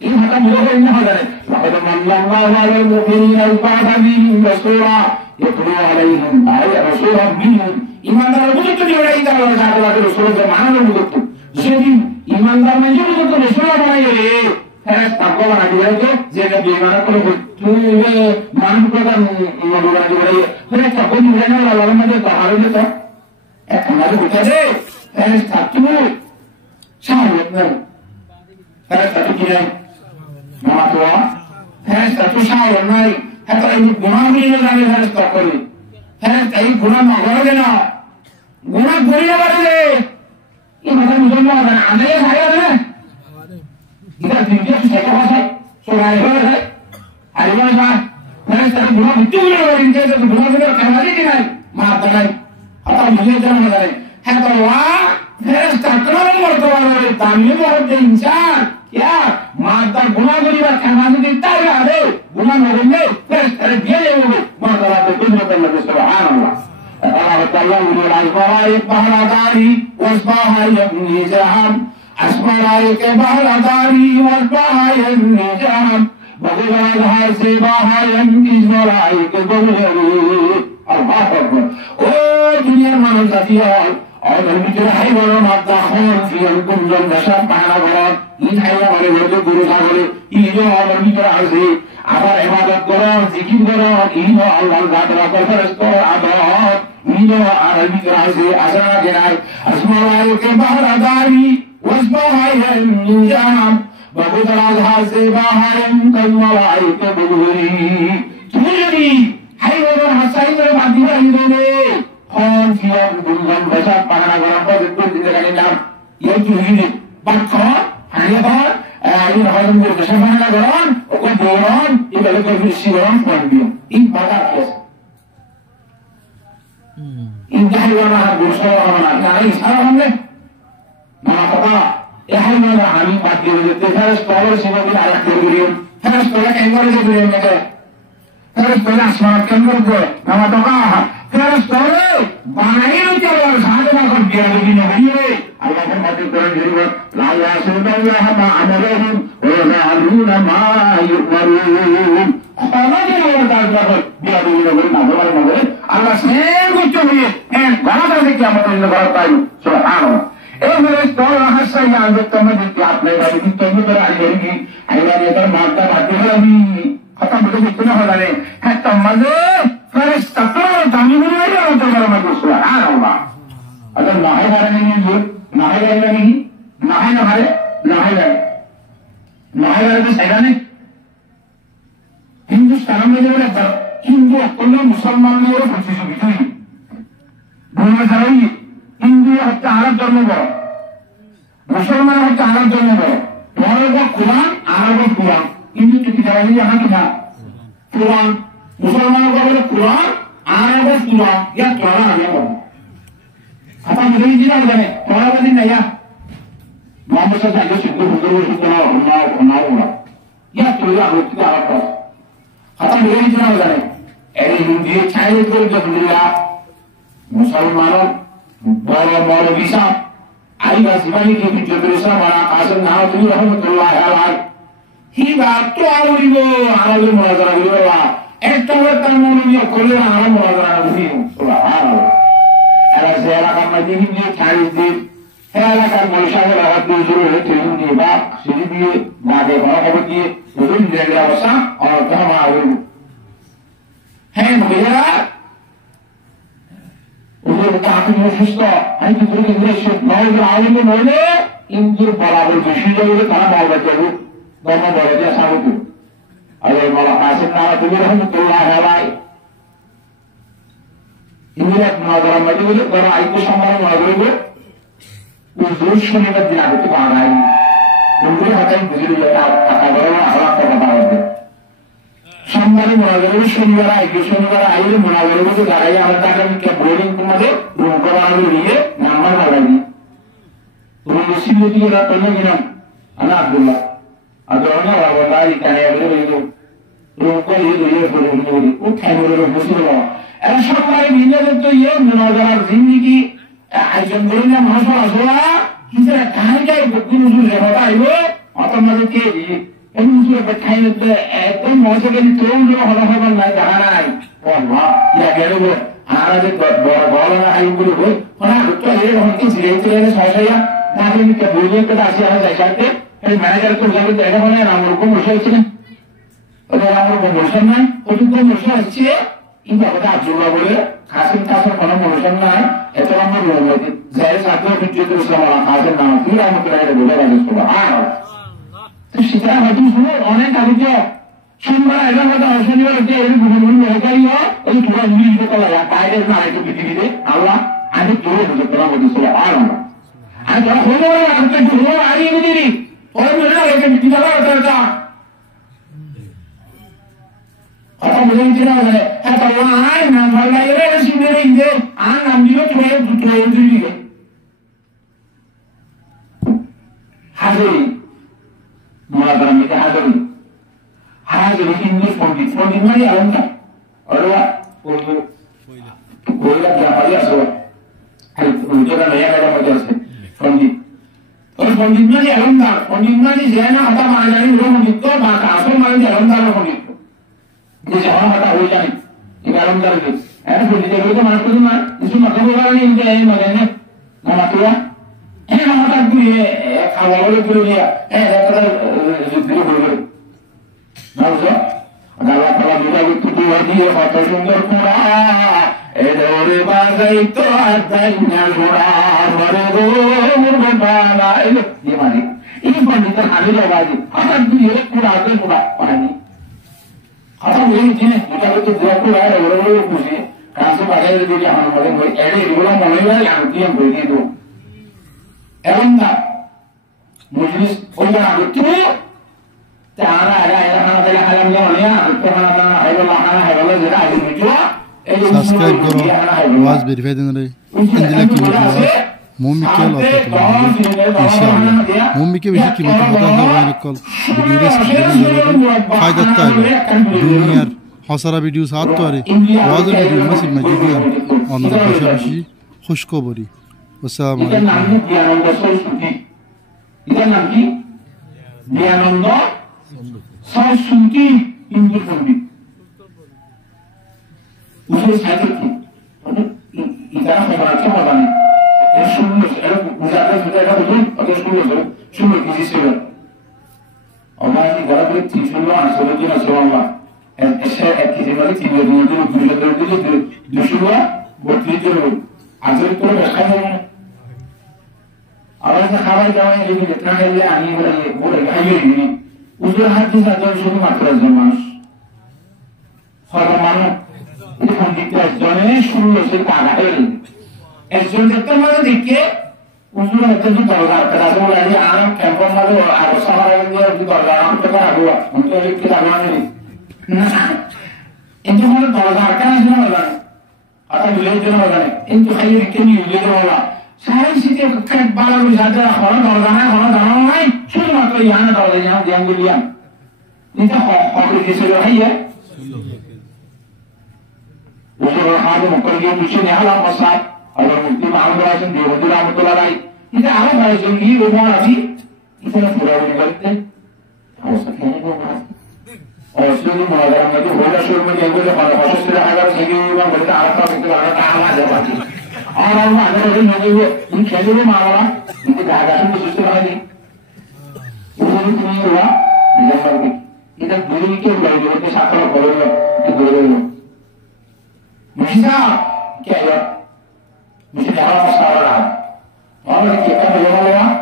इन हटा मुझे इन हटा लaqad manallahu 'alal mu'minina idh ba'atha fihim rasula yatlu 'alaihim ayat rasulan minhum ईमानदार itu juga itu Allah kata rasul itu mana begitu jadi ईमानदार itu itu rasul mana ya है तब बना दिया तो जेगा बेमाना को तू ये मान को का बना दिया फिर तब जो है ना वाला में तो हाल में तो हमारे बेटा दे है तू शायद ना है तू क्या मां तो है तू शायद ना है तो ये गुनाह भी नहीं जाने है तो करी है ये गुनाह मांगो देना गुनाह बुरी ना करे ये मतलब मुसलमान है आने खाया है इधर दिव्य से क्या है सोराय है हरिवान का है तभी गुनाह मिट्टी में और इनके तो गुनाह में करवा दी नहीं मां तो नहीं आता मुझे जान लगा है तो वाह है तकरार मरते वाले तामीम और इंसान क्या माता गुनाह करी बात करना देता है अरे गुनाह नहीं ले फिर अरे ये वो माता तो कुछ मत लगे सुभान अल्लाह Allah Taala menilai baik pahaladari wasbahayam nizam asmarai ke pahaladari wasbahayam nizam bagaimana hasil bahayam ismarai ke bawari Allah Akbar oh dunia manusia और हम जो है वो माता खोल फिर हमको जो नशा पहना बड़ा इन है हमारे वर्ग गुरु साहब ये जो हमारे जो आजे आवर इबादत करो जिकिर करो इन अल्लाह ताला को फरस्तो आदत इन अरबी क्रासे असरा जनार अस्माए के बहरादारी वस्बहाय निजाम बगदराज हासे बाहरम कलमलाई के बुगरी तुझी है वो हसाई में बादी है और फिर बुलंद बसा पहाड़ा वाला पर तो जगह नाम ये जो है बात हरिया बार ये हमारे जो बसा पहाड़ा गरान और दोरान ये वाले को भी सिरान पड़ गया इन बात है इन कहीं वाला दूसरा वाला नहीं सारा हमने ना पता ये है ना हामी बात कर रहे थे फिर स्कॉलर सीमा भी आया कर रही है फिर स्कॉलर एंगल से भी नहीं है फिर स्कॉलर स्मार्ट कैमरा को ना तो कहा फिर स्कॉलर बनाई नहीं चलो साथ में कर दिया लेकिन नहीं है अल्लाह को मत करो जरूर ला यासुल्लाह मा अमरहum व यअलून मा युमरून खाना के लिए डालता है दिया दिया ना बोला मगर अल्लाह से कुछ हुए है बड़ा से क्या मतलब इन करता है सुभान अल्लाह ए मेरे स्कॉलर हंसा या अंदर तो मैं देखिए आपने भाई की तो मेरा आ जाएगी अल्लाह ने तो मारता बात है अभी खत्म तो इतना हो रहा है तो मजे फिर तकरार तामीम नहीं है तो मेरा मतलब सुभान अल्लाह अगर नाहे मारे नहीं जो नाहे गए नहीं नाहे ना मारे नाहे गए तो सही नहीं हिंदुस्तान में जो है हिंदू अकेले मुसलमान में और कुछ भी नहीं बोलना चाहिए हिंदू हत्या आरब धर्म को मुसलमान हत्या आरब धर्म को तुम्हारे को कुरान আরবি কোরআন কিন্তু কি তারা জানা কিনা কোরআন মুসলমানের বলে কোরআন আরবি কোরআন ইয়া কোরআন আগে বলে apa menjadi jinak kan orang lain ya Muhammad sallallahu alaihi wasallam ya tu ya kita apa apa menjadi jinak kan Hindi Chinese ko alhamdulillah मुसलमानों बड़े विसा आई बसमानी की जबरसा बना कासिम नावती रहमतुल्लाह अलैह ही बात तो आवरिगो आलो मुनाजरा विरोला एक तो तमोनिया कोले आलो मुनाजरा नहीं सुभान अल्लाह ज़ेरा का मदीनी में चालीस दिन है अल्लाह का मौशाद राहत में शुरू है तीन दिन बाद सीधी दिए नागे बना कर दिए उन जगह वसा और तमाम आवरिगो है मुझे उधर काफी मुश्किल है कि पूरे देश में नौज आने में नौले इंदुर बराबर विशेष लोग तारा बाल बच्चे लोग दोनों बड़े हैं सामने को अगर माला कासिम नारा तो भी रहमतुल्लाह अलैह इंदिरा नौजरा मजे बोले बड़ा आई को संभाल नौजरे को उस रोज शुरू में दिया तो बाहर आई उन्हें हटाई गुजरी जाता अगर वो हालात को बता रहे सोमवार मुनाजरे शनिवार आए मुनाजरे को दाঁড়াই আমরা টাকা কে বোর্ডিং তোমাদের রুম করা নিয়ে নাম্বার লাগাই তুমি মুসলিম দিয়ে না তো না আনা আব্দুল্লাহ আদরনা ওয়াল্লাহি কানে রুম को ये বোর্ডিং ও ফ্যামিলির মুসলিম এরা সবাই মিলে তো ये মুনাজারার জিন্দেগি আয়োজন করে না মাসা আসলা হিজরা কাহিনী বুকুন সুরে হটাইলো অতমাকে দিয়ে এমন সুরে দেখাইতে একদম মজাদারি তোমরা হলো হবার নাই জানাই ওয়াল্লাহ ইয়া গেলো আর যে বড় না আইগুলো হই ওনা তো এর হতে জিরেতে সহায়া নাকি কে বলিয়ে তো আসি আর যাইতে এই ম্যানেজার তো যাবে এটা মানে আমার কোন সমস্যা হচ্ছে না ওদের আমার কোনো সমস্যা নাই ওদের কোনো সমস্যা হচ্ছে কিন্তু কথা আব্দুল্লাহ বলে কাসিম কাসের কোনো সমস্যা নাই এত আমার বলে যাই সাথে বিদ্যুৎ ইসলাম কাসের নাম কি আমাকে এটা বলে রাখো সুবহানাল্লাহ তো সেটা হয়তো শুনো অনেক আগে যে সোমবার এলাম কথা শনিবার যে এর বিভিন্ন লোকাই হয় ওই তোরা ইংলিশ কথা লাগা কায়দের না একটু পৃথিবীতে আল্লাহ আমি তোরে বুঝতে পারলাম বলি সুবহানাল্লাহ আমি তোরা হলো না আমি তো হলো আই দিদি ওই মনে না এটা কি বলা কথা কথা বলেন যে না এত আই নাম্বার লাইরে সিনের ইন্দে আর নাম দিও তোরে তোরে দিলি হাজিরি मुनाजरा में हाजिर इंग्लिश पंडित मारी आलमदार और कोयला क्या मारी आसो उजरा नया नया मजा से पंडित और पंडित मारी आलमदार पंडित मारी जेना आता मारी वो पंडित तो बात आसो मारी आलमदार पंडित ये जहां आता हो जाए ये आलमदार के ऐसे पंडित के तो मार को मार इसमें मतलब वाला नहीं इनके ये मगर ने ना मतलब है ना मतलब ये खावाले के लिए है तो जिद्दी बोल नाउजा अल्लाह ताला मिला कि तू वही बात सुंदर कुड़ा ए दौरे बाजई तो अदन्या जुड़ा मरे गो मुरबाला ये माने ये पंडित हाजिर आवाज हर ये कुड़ा के कुड़ा पानी खत्म हुई जिने এটা তো দেখো আর ওরে খুশি কাছে বাজারে দিলে আমাদের বই এড়ে এগুলো মনে হয় আমি বই দিয়ে দেব এবং না مجلس قلنا عبدتو تعالى على إلهنا ذلك حلم لونيا عبدتونا ذلك حيب الله حانا حيب الله ذلك حيب المجوع سبسكرايب کرو आवाज वेरीफाई देने रहे इंदिला की आवाज मोमी के लाते तो इंशाल्लाह मोमी के विषय की बात होता है वाइन कॉल वीडियो रेस फायदा होता है दुनिया हसारा वीडियो साथ तो आ रहे आवाज वीडियो में सिर्फ मजीदिया अंदर पाशापाशी खुशखबरी अस्सलाम वालेकुम इधर नाम की दयानंद सरस्वती हिंदू पंडित उसे साइड की इधर खबर क्या पता नहीं ये सुनो ये मुझे का बोल अगर सुनो किसी से और मैं की गलत बात थी सुनो आंसर दिया सुनो ऐसे एक किसी वाली चीज दूसरे दूसरा बहुत लीजिए आज तो ऐसा है और ऐसा खाবার जावे लेकिन इतना है ये आनी बोले खाइए नहीं उधर हर चीज अगर शुरू मात्र जमास फरमानो ये पंडित जने शुरू से कागा है একজন দেখতে মানে দেখে উজুর হচ্ছে কি দরকার তারা বলে আর ক্যাম্পন মাঝে আর শহরে গিয়ে কি দরকার আমাকে তো আবু তো লিখতে লাগবে না কিন্তু হলো দরকার কেন জানো না আতা বিলে জানো না কিন্তু খালি কে নিয়ে বিলে জানো না সারা সিটি এক বালা বুঝাতে হলো দরকার না হলো জানো নাই শুধুমাত্র ইয়ানা দরকার জানো ধ্যান দিলিয়া এটা হক কিছু হইয়া উজুর হাতে মুখে গিয়ে মুছে নেহালা মাসাব আর মুক্তি মাহমুদ হাসান দেওবন্দি রহমতুল্লাহ আলাইহি এটা আরো ভাইজন গিয়ে ওমর আছি এটা পুরো বলে করতে অবস্থা কেন না অসলি মহাদার মধ্যে হোলা শুরু में যেগুলো ভালো অসুস্থ হাজার থেকে বা বলতে আলাদা করতে আলাদা আওয়াজ আছে আর আমরা আগে নগিয়ে ইন খেলে মারা কিন্তু জায়গা শুনে সুস্থ হয়নি ওই তুমি ওরা জানবে এটা দুই কে বলে দিতে সাথে বলে কি বলে মুশা কে है मुझे ज़्यादा मसाला रहा और मैं क्या कर रहा हूँ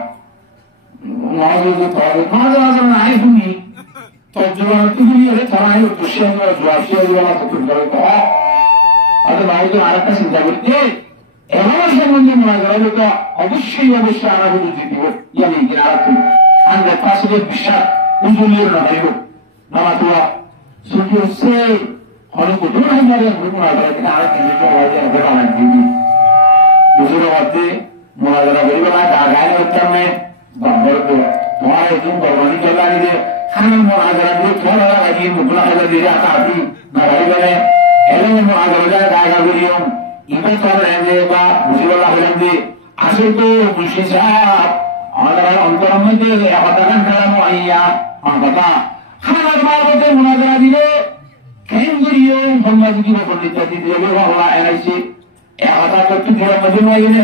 नाज़ुक तो नाज़ुक नहीं हुई तो जो तू भी ये थोड़ा ही खुशियाँ जो जुआसियाँ जो वाला कुछ करे तो अरे भाई तो आरत का चिंता करते ऐसा से मुझे मना तो अवश्य आना भी जीती हो या नहीं कि आरत अंदर पास में विशाल उजुलिए ना भाई हो ना तो सुनिए से और कुछ नहीं मारे मुझे मना कि आरत के लिए जो हो जाए वो ना जीती दूसरे बातें मुहावरा वही बना दागाए होता मैं बंदर को तुम्हारे तुम भगवानी चला रही थे खाना मुहावरा जो थोड़ा लगी मुगला है लगी जाता आती ना भाई बने ऐसे में मुहावरा जाए दागा बोलियो इधर तो रहने का मुझे वाला हिलंदी आशे तो मुझे साहब और अंतर में जो अवतारण करा मुआइया हाँ बता खाना तुम्हारे होते मुहावरा दिले कहीं गुरियो भगवान की वो पंडित जी दिले वो वाला ऐसे ऐसा तो तेरा मजनू है ने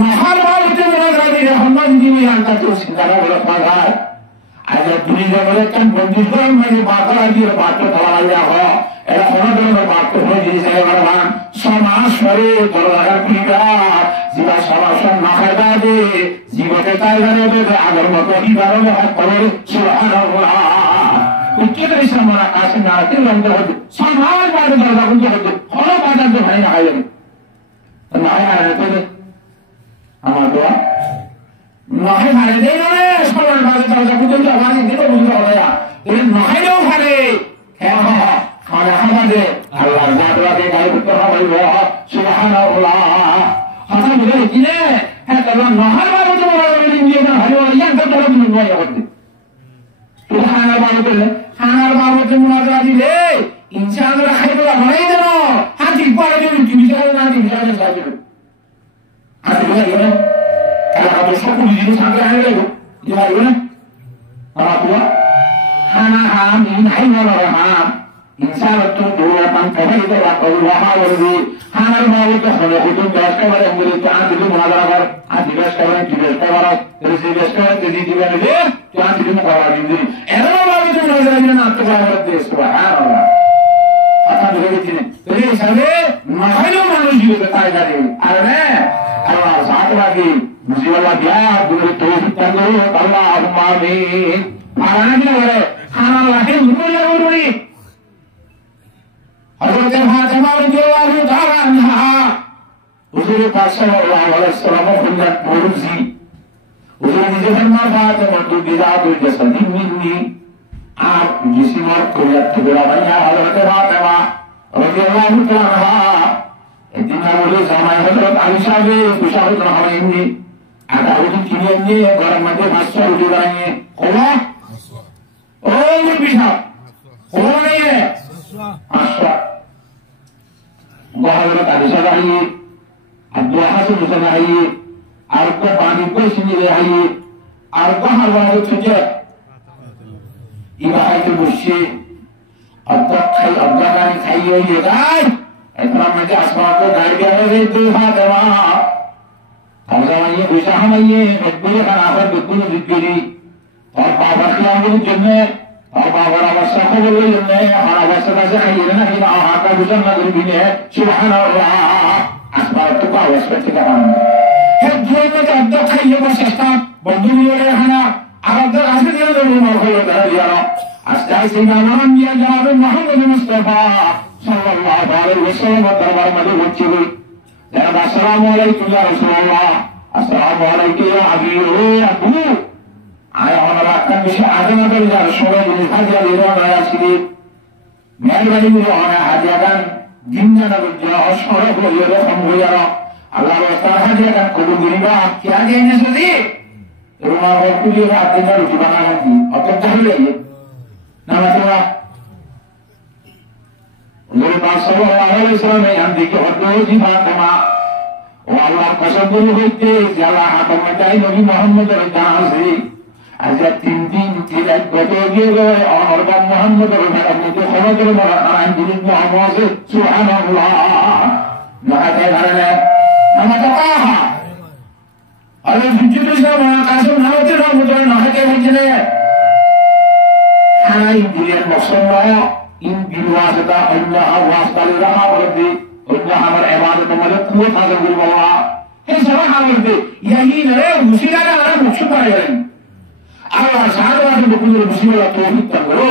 नहर वाले तो मेरा गाड़ी है हनुमान जी में आता तो सिंगारा वाला पागा आज दुनिया वाले कम बंदूकों में बात आ गई बात तो थोड़ा आ हो ऐसा होना तो मैं बात तो हो जी से भगवान समाज करे तो लगा पीड़ा जीवा समाशन ना करता दे जीवा के ताई करने दे अगर मत ही बारों में हाथ पकड़े सुभान अल्लाह उच्च तरह से हमारा काशी नाते लंबे हो समाज वाले दरबार को जो हर बात तो भाई ना आए नहीं आ रहे थे हमारे तो नहीं आ रहे थे ना स्कूल में बात चल रहा कुछ तो हमारी दिन तो बुझा हो गया लेकिन नहीं लोग आ रहे क्या खाना हमारे अल्लाह जादवा के गाय पुत्र हमारे वो सुभान अल्लाह हसन मुझे इतने है कल नहर वाले तो हमारे लिए ना हरे वाले यहाँ तक तरफ नहीं हुआ होते तो खाना वाले तो ले खाना वाले तो मुनाज़रा दिले इंसान का खाई तो हमारे इधर हाथी पाले जो बिचारे ना बिचारे साथ में हाथी वाले ये ना क्या आप इसको कुछ चीज़ साथ में आने लगे ये वाले ना हमारा हुआ खाना हम नहीं वाला रहा इंसान तो दो अपन कभी तो बात करो वहाँ वाले खाना वाले तो हमें खुद बेस्ट का वाले हमारे तो आज दिल्ली मुनाज़रा कर आज दिवस का वाले दिवस का वाला दिवस का वाले दिल्ली दिवस में तो आज दिल्ली मुनाज़रा दिल्ली ऐसा वाले तो मुनाज़रा दिल्ली ना तो वाले देश को है आता धीरे धीरे तेरे सारे महायो मानुष जी को ताई जारी अरे अल्लाह साथ वाली मुझे वाला क्या दूर तो तंदो अल्लाह आमीन आराम के वाले खाना लाके उनको ले उड़ोरी हज़रत फातिमा रज़ियल्लाहु ताला अन्हा हुजूर पाक सल्लल्लाहु अलैहि वसल्लम खुल्लत मुरुजी हुजूर ने फरमाया फातिमा तू बिलादु जसदी मिन्नी आप जिस्म और खुल्लत तो बिला भैया हज़रत फातिमा रज़ियल्लाहु ताला इतना बोले समय हज़रत आयशा के Khushal Rahmani ada uji kiriannya orang mati masuk ujurannya Allah oh ini bisa oh ini aswa Muhammad Aisha dahi Abdul Hasan Musa dahi arko pani ko sini dahi arko halwa tuje iba itu mushi abda kan khayo ye dai इतना मजा आसमान को गाड़ के आए तो फातिमा हमारे विषय हमारे मजबूरी का नाम बिल्कुल जिक्री और बाबर के आगे जन्ने और बाबर अवस्था को बोले जन्ने हमारा अवस्था से कहीं ना कि आहार का गुजर ना करी भी है सुभान अल्लाह आसमान तो का अवस्था के कारण है जो में तो अब तक ये बस सस्ता बंदूक ले रहना अब तक आगे दिया तो वो मौका लगा दिया अस्ताई से नाम दिया जनाब मोहम्मद मुस्तफा सल्लल्लाहु अलैहि वसल्लम दरबार में पहुंची गई जनाब अस्सलाम वालेकुम या रसूल अल्लाह আসসালামু আলাইকুম ইয়া আবি ও আবু আয় আমরা একটা বিষয় আগে না করে যার সবাই হাজিরা দিরা আসি মেহরবানি করে আমরা হাজিরা গান জিন্নানা বুঝা অসরে হইলো রকম হইয়া আল্লাহ তাআলা হাজিরা গান কবুল করিবা কি আগে এনেছে দি তোমার কুলি রাত দিন রুটি বানাবি অত তাহলে নামাজরা নবী পাক সাল্লাল্লাহু আলাইহি ওয়াসাল্লাম এই দিকে হদ্দোজি ফাতেমা ও আল্লাহ কসম করে হইতে যারা হাতমে যায় নবী মুহাম্মদের কাছে আজ তিন দিন তিরাত গত গিয়ে অনরবান মুহাম্মদের মধ্যে খবর বলা আইন দিন মুহাম্মদ সুবহানাল্লাহ নাহাতে ধারণা নামাজে কাহা আরে বিজুলি সাহেব কাছে নামাজে নামাজে নাহাতে বলছিলেন আই দিলের মুসল্লা ইন বিওয়াসতা আল্লাহ ওয়াসতাল রামাবদি আল্লাহ আমার ইবাদত মধ্যে কুওয়াত হাসিল করব বাবা এই সবাই হামদে ইয়াহি রে মুসিলাটা আর মুখে পারে আল্লাহ সাহায্য করে মুসিলা তৌফিক দান করো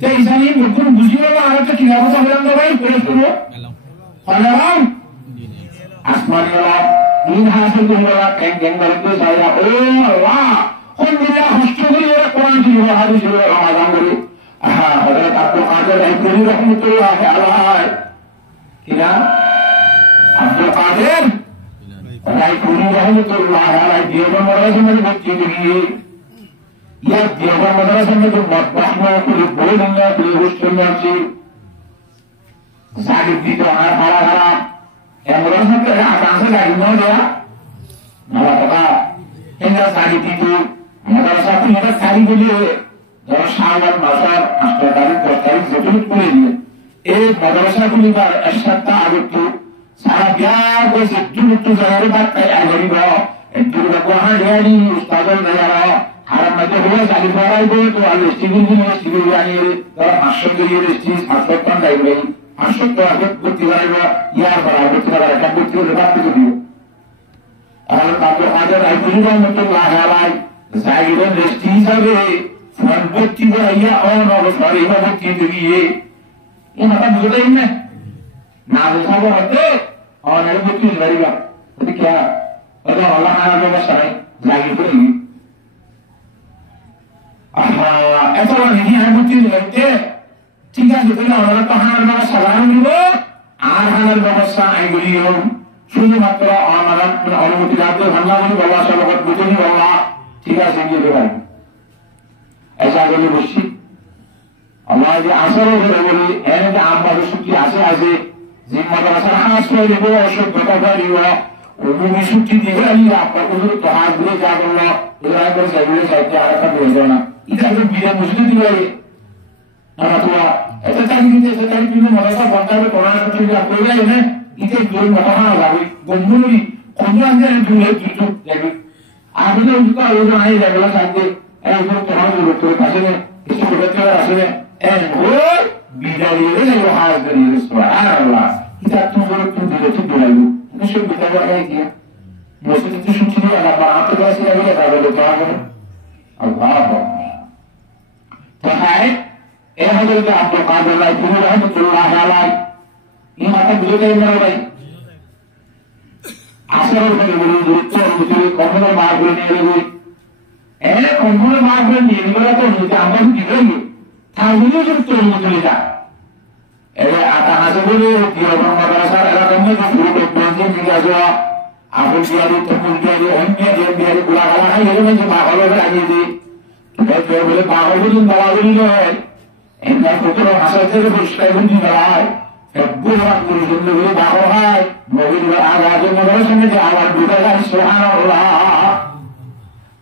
তে ইসানি মুকুন বুঝিও না আর তো কিভাবে বলেন তো ভাই করে করো হলাম আসমানি আল্লাহ ইন হাসিল করব কেন কেন বলতে সাইরা ও আল্লাহ কোন দিলা হস্ত করে কোরআন কি হাদিস রমাদান করে হযরত আব্দুল কাদের রাহিমাহুল্লাহ রাহমাতুল্লাহ আলাইহি কিনা আব্দুল কাদের রাহিমাহুল্লাহ রাহমাতুল্লাহ আলাইহি দিওবন্দ মাদ্রাসা में भर्ती हुई या दियोबंद माद्रासा में जो बदबख्तों को बोलेंगे तो हॉस्टल में से जागिर दी तो हरा हरा ये माद्रासा के आकाश से गाड़ी न गया ना पता इनका जागिर दी तो माद्रासा को इधर सारी बोलिए जब शाम मासार अस्पताल कोस्टाल जरूर पूरे लिए एक माद्रासा को निकाल अशक्ता आगे तो सारा प्यार को जितने तो जरूर बात है आगे भी बाओ एक तो वहाँ रियाली उस्तादों ने यारा हर मध्य हुआ जाली बाराई बोले तो आगे स्टीविंग यानी जरा आश्रम के लिए स्टीज आश्रम पर नहीं गई आश्रम तो आगे बुद्धि वाले वो यार बराबर बुद्धि वाला क्या बुद्धि वाले बात तो दियो और ताकि आगे राय पुरीवा में तो लाहालाई जागिरों ने स्टीज आगे फन बुद्धि वाला या और ना सारी वो बुद्धि दिए ये मतलब बुद्धि में ना बुद्धि वाला होते और नहीं बुद्धि वाला तो क्या अगर अल्लाह ने बस है जागिर करेंगे এত নিধি হামতি লাগতে ঠিক আছে তাহলে আমরা তো হানার ব্যবস্থা বানিয়ে নিব আর হানার ব্যবস্থা আইগুলিও শুধুমাত্র আমার অনুমতি রাখতে ভাঙা বলি বাবা সবকত বুঝুনি বাবা ঠিক আছে গিয়ে দেবেন ऐसा বলে বসি আমরা যে আসর করে বলি এর যে আমার সুখী আছে আছে যে মাদ্রাসার হাস করে দেব অসুখ কথা করিব ওমনি সুখী দিবে আমি আপনার কোনো তো হাত দিয়ে যাব না এরা করে যাইলে যাইতে আর একটা বলবো না এটা তো বিনা মুসলিম দিবে আমরা তো এটা তাই কিন্তু মাদ্রাসা বন্ধ করে করোনা থেকে আপনারা এনে ইতে দুই মাথা লাগবে গম্বুরি কোন আগে দুই দুই যাবে আমি তো উত্তর আলো নাই যাবে সাথে এই তো তোমার উত্তর কাছে কিছু করতে আসলে এন ও বিদারিয়ে যাবে হাজ দিয়ে সুবহানাল্লাহ এটা তো বড় তুমি দিলে তো বলাইলো কিছু বিদায় হয় কি মুসলিম তো শুনছি না আল্লাহ আপনি কাছে লাগে যাবে তো আল্লাহ فهاي ايه حضرت عبد القادر رايحون رحمة الله عليه ये मतलब बुझे कहीं ना भाई आशा और बड़े बड़े दोस्तों मुझे कौन-कौन बात बोलने लगे ऐसे कौन-कौन बात बोलने लगे तो मुझे आंखों में दिख रही है था मुझे जो तो मुझे लिखा ऐसे आता हाथ बोले दिया बना मदरसा ऐसा करने को फ्रूट बेंचिंग किया जो आपन किया जो तुम किया जो हम किया जो बुला गया है ये मुझे बाहर वाले आगे दी तो बोले बाहर भी तुम दवा भी लो है इनका पुत्र हंसते हुए पुष्कर भी नहीं रहा है बुरा गुरु ने बाहर है मोहित में आवाज मदरसे में जो आवाज बुझेगा सुभान अल्लाह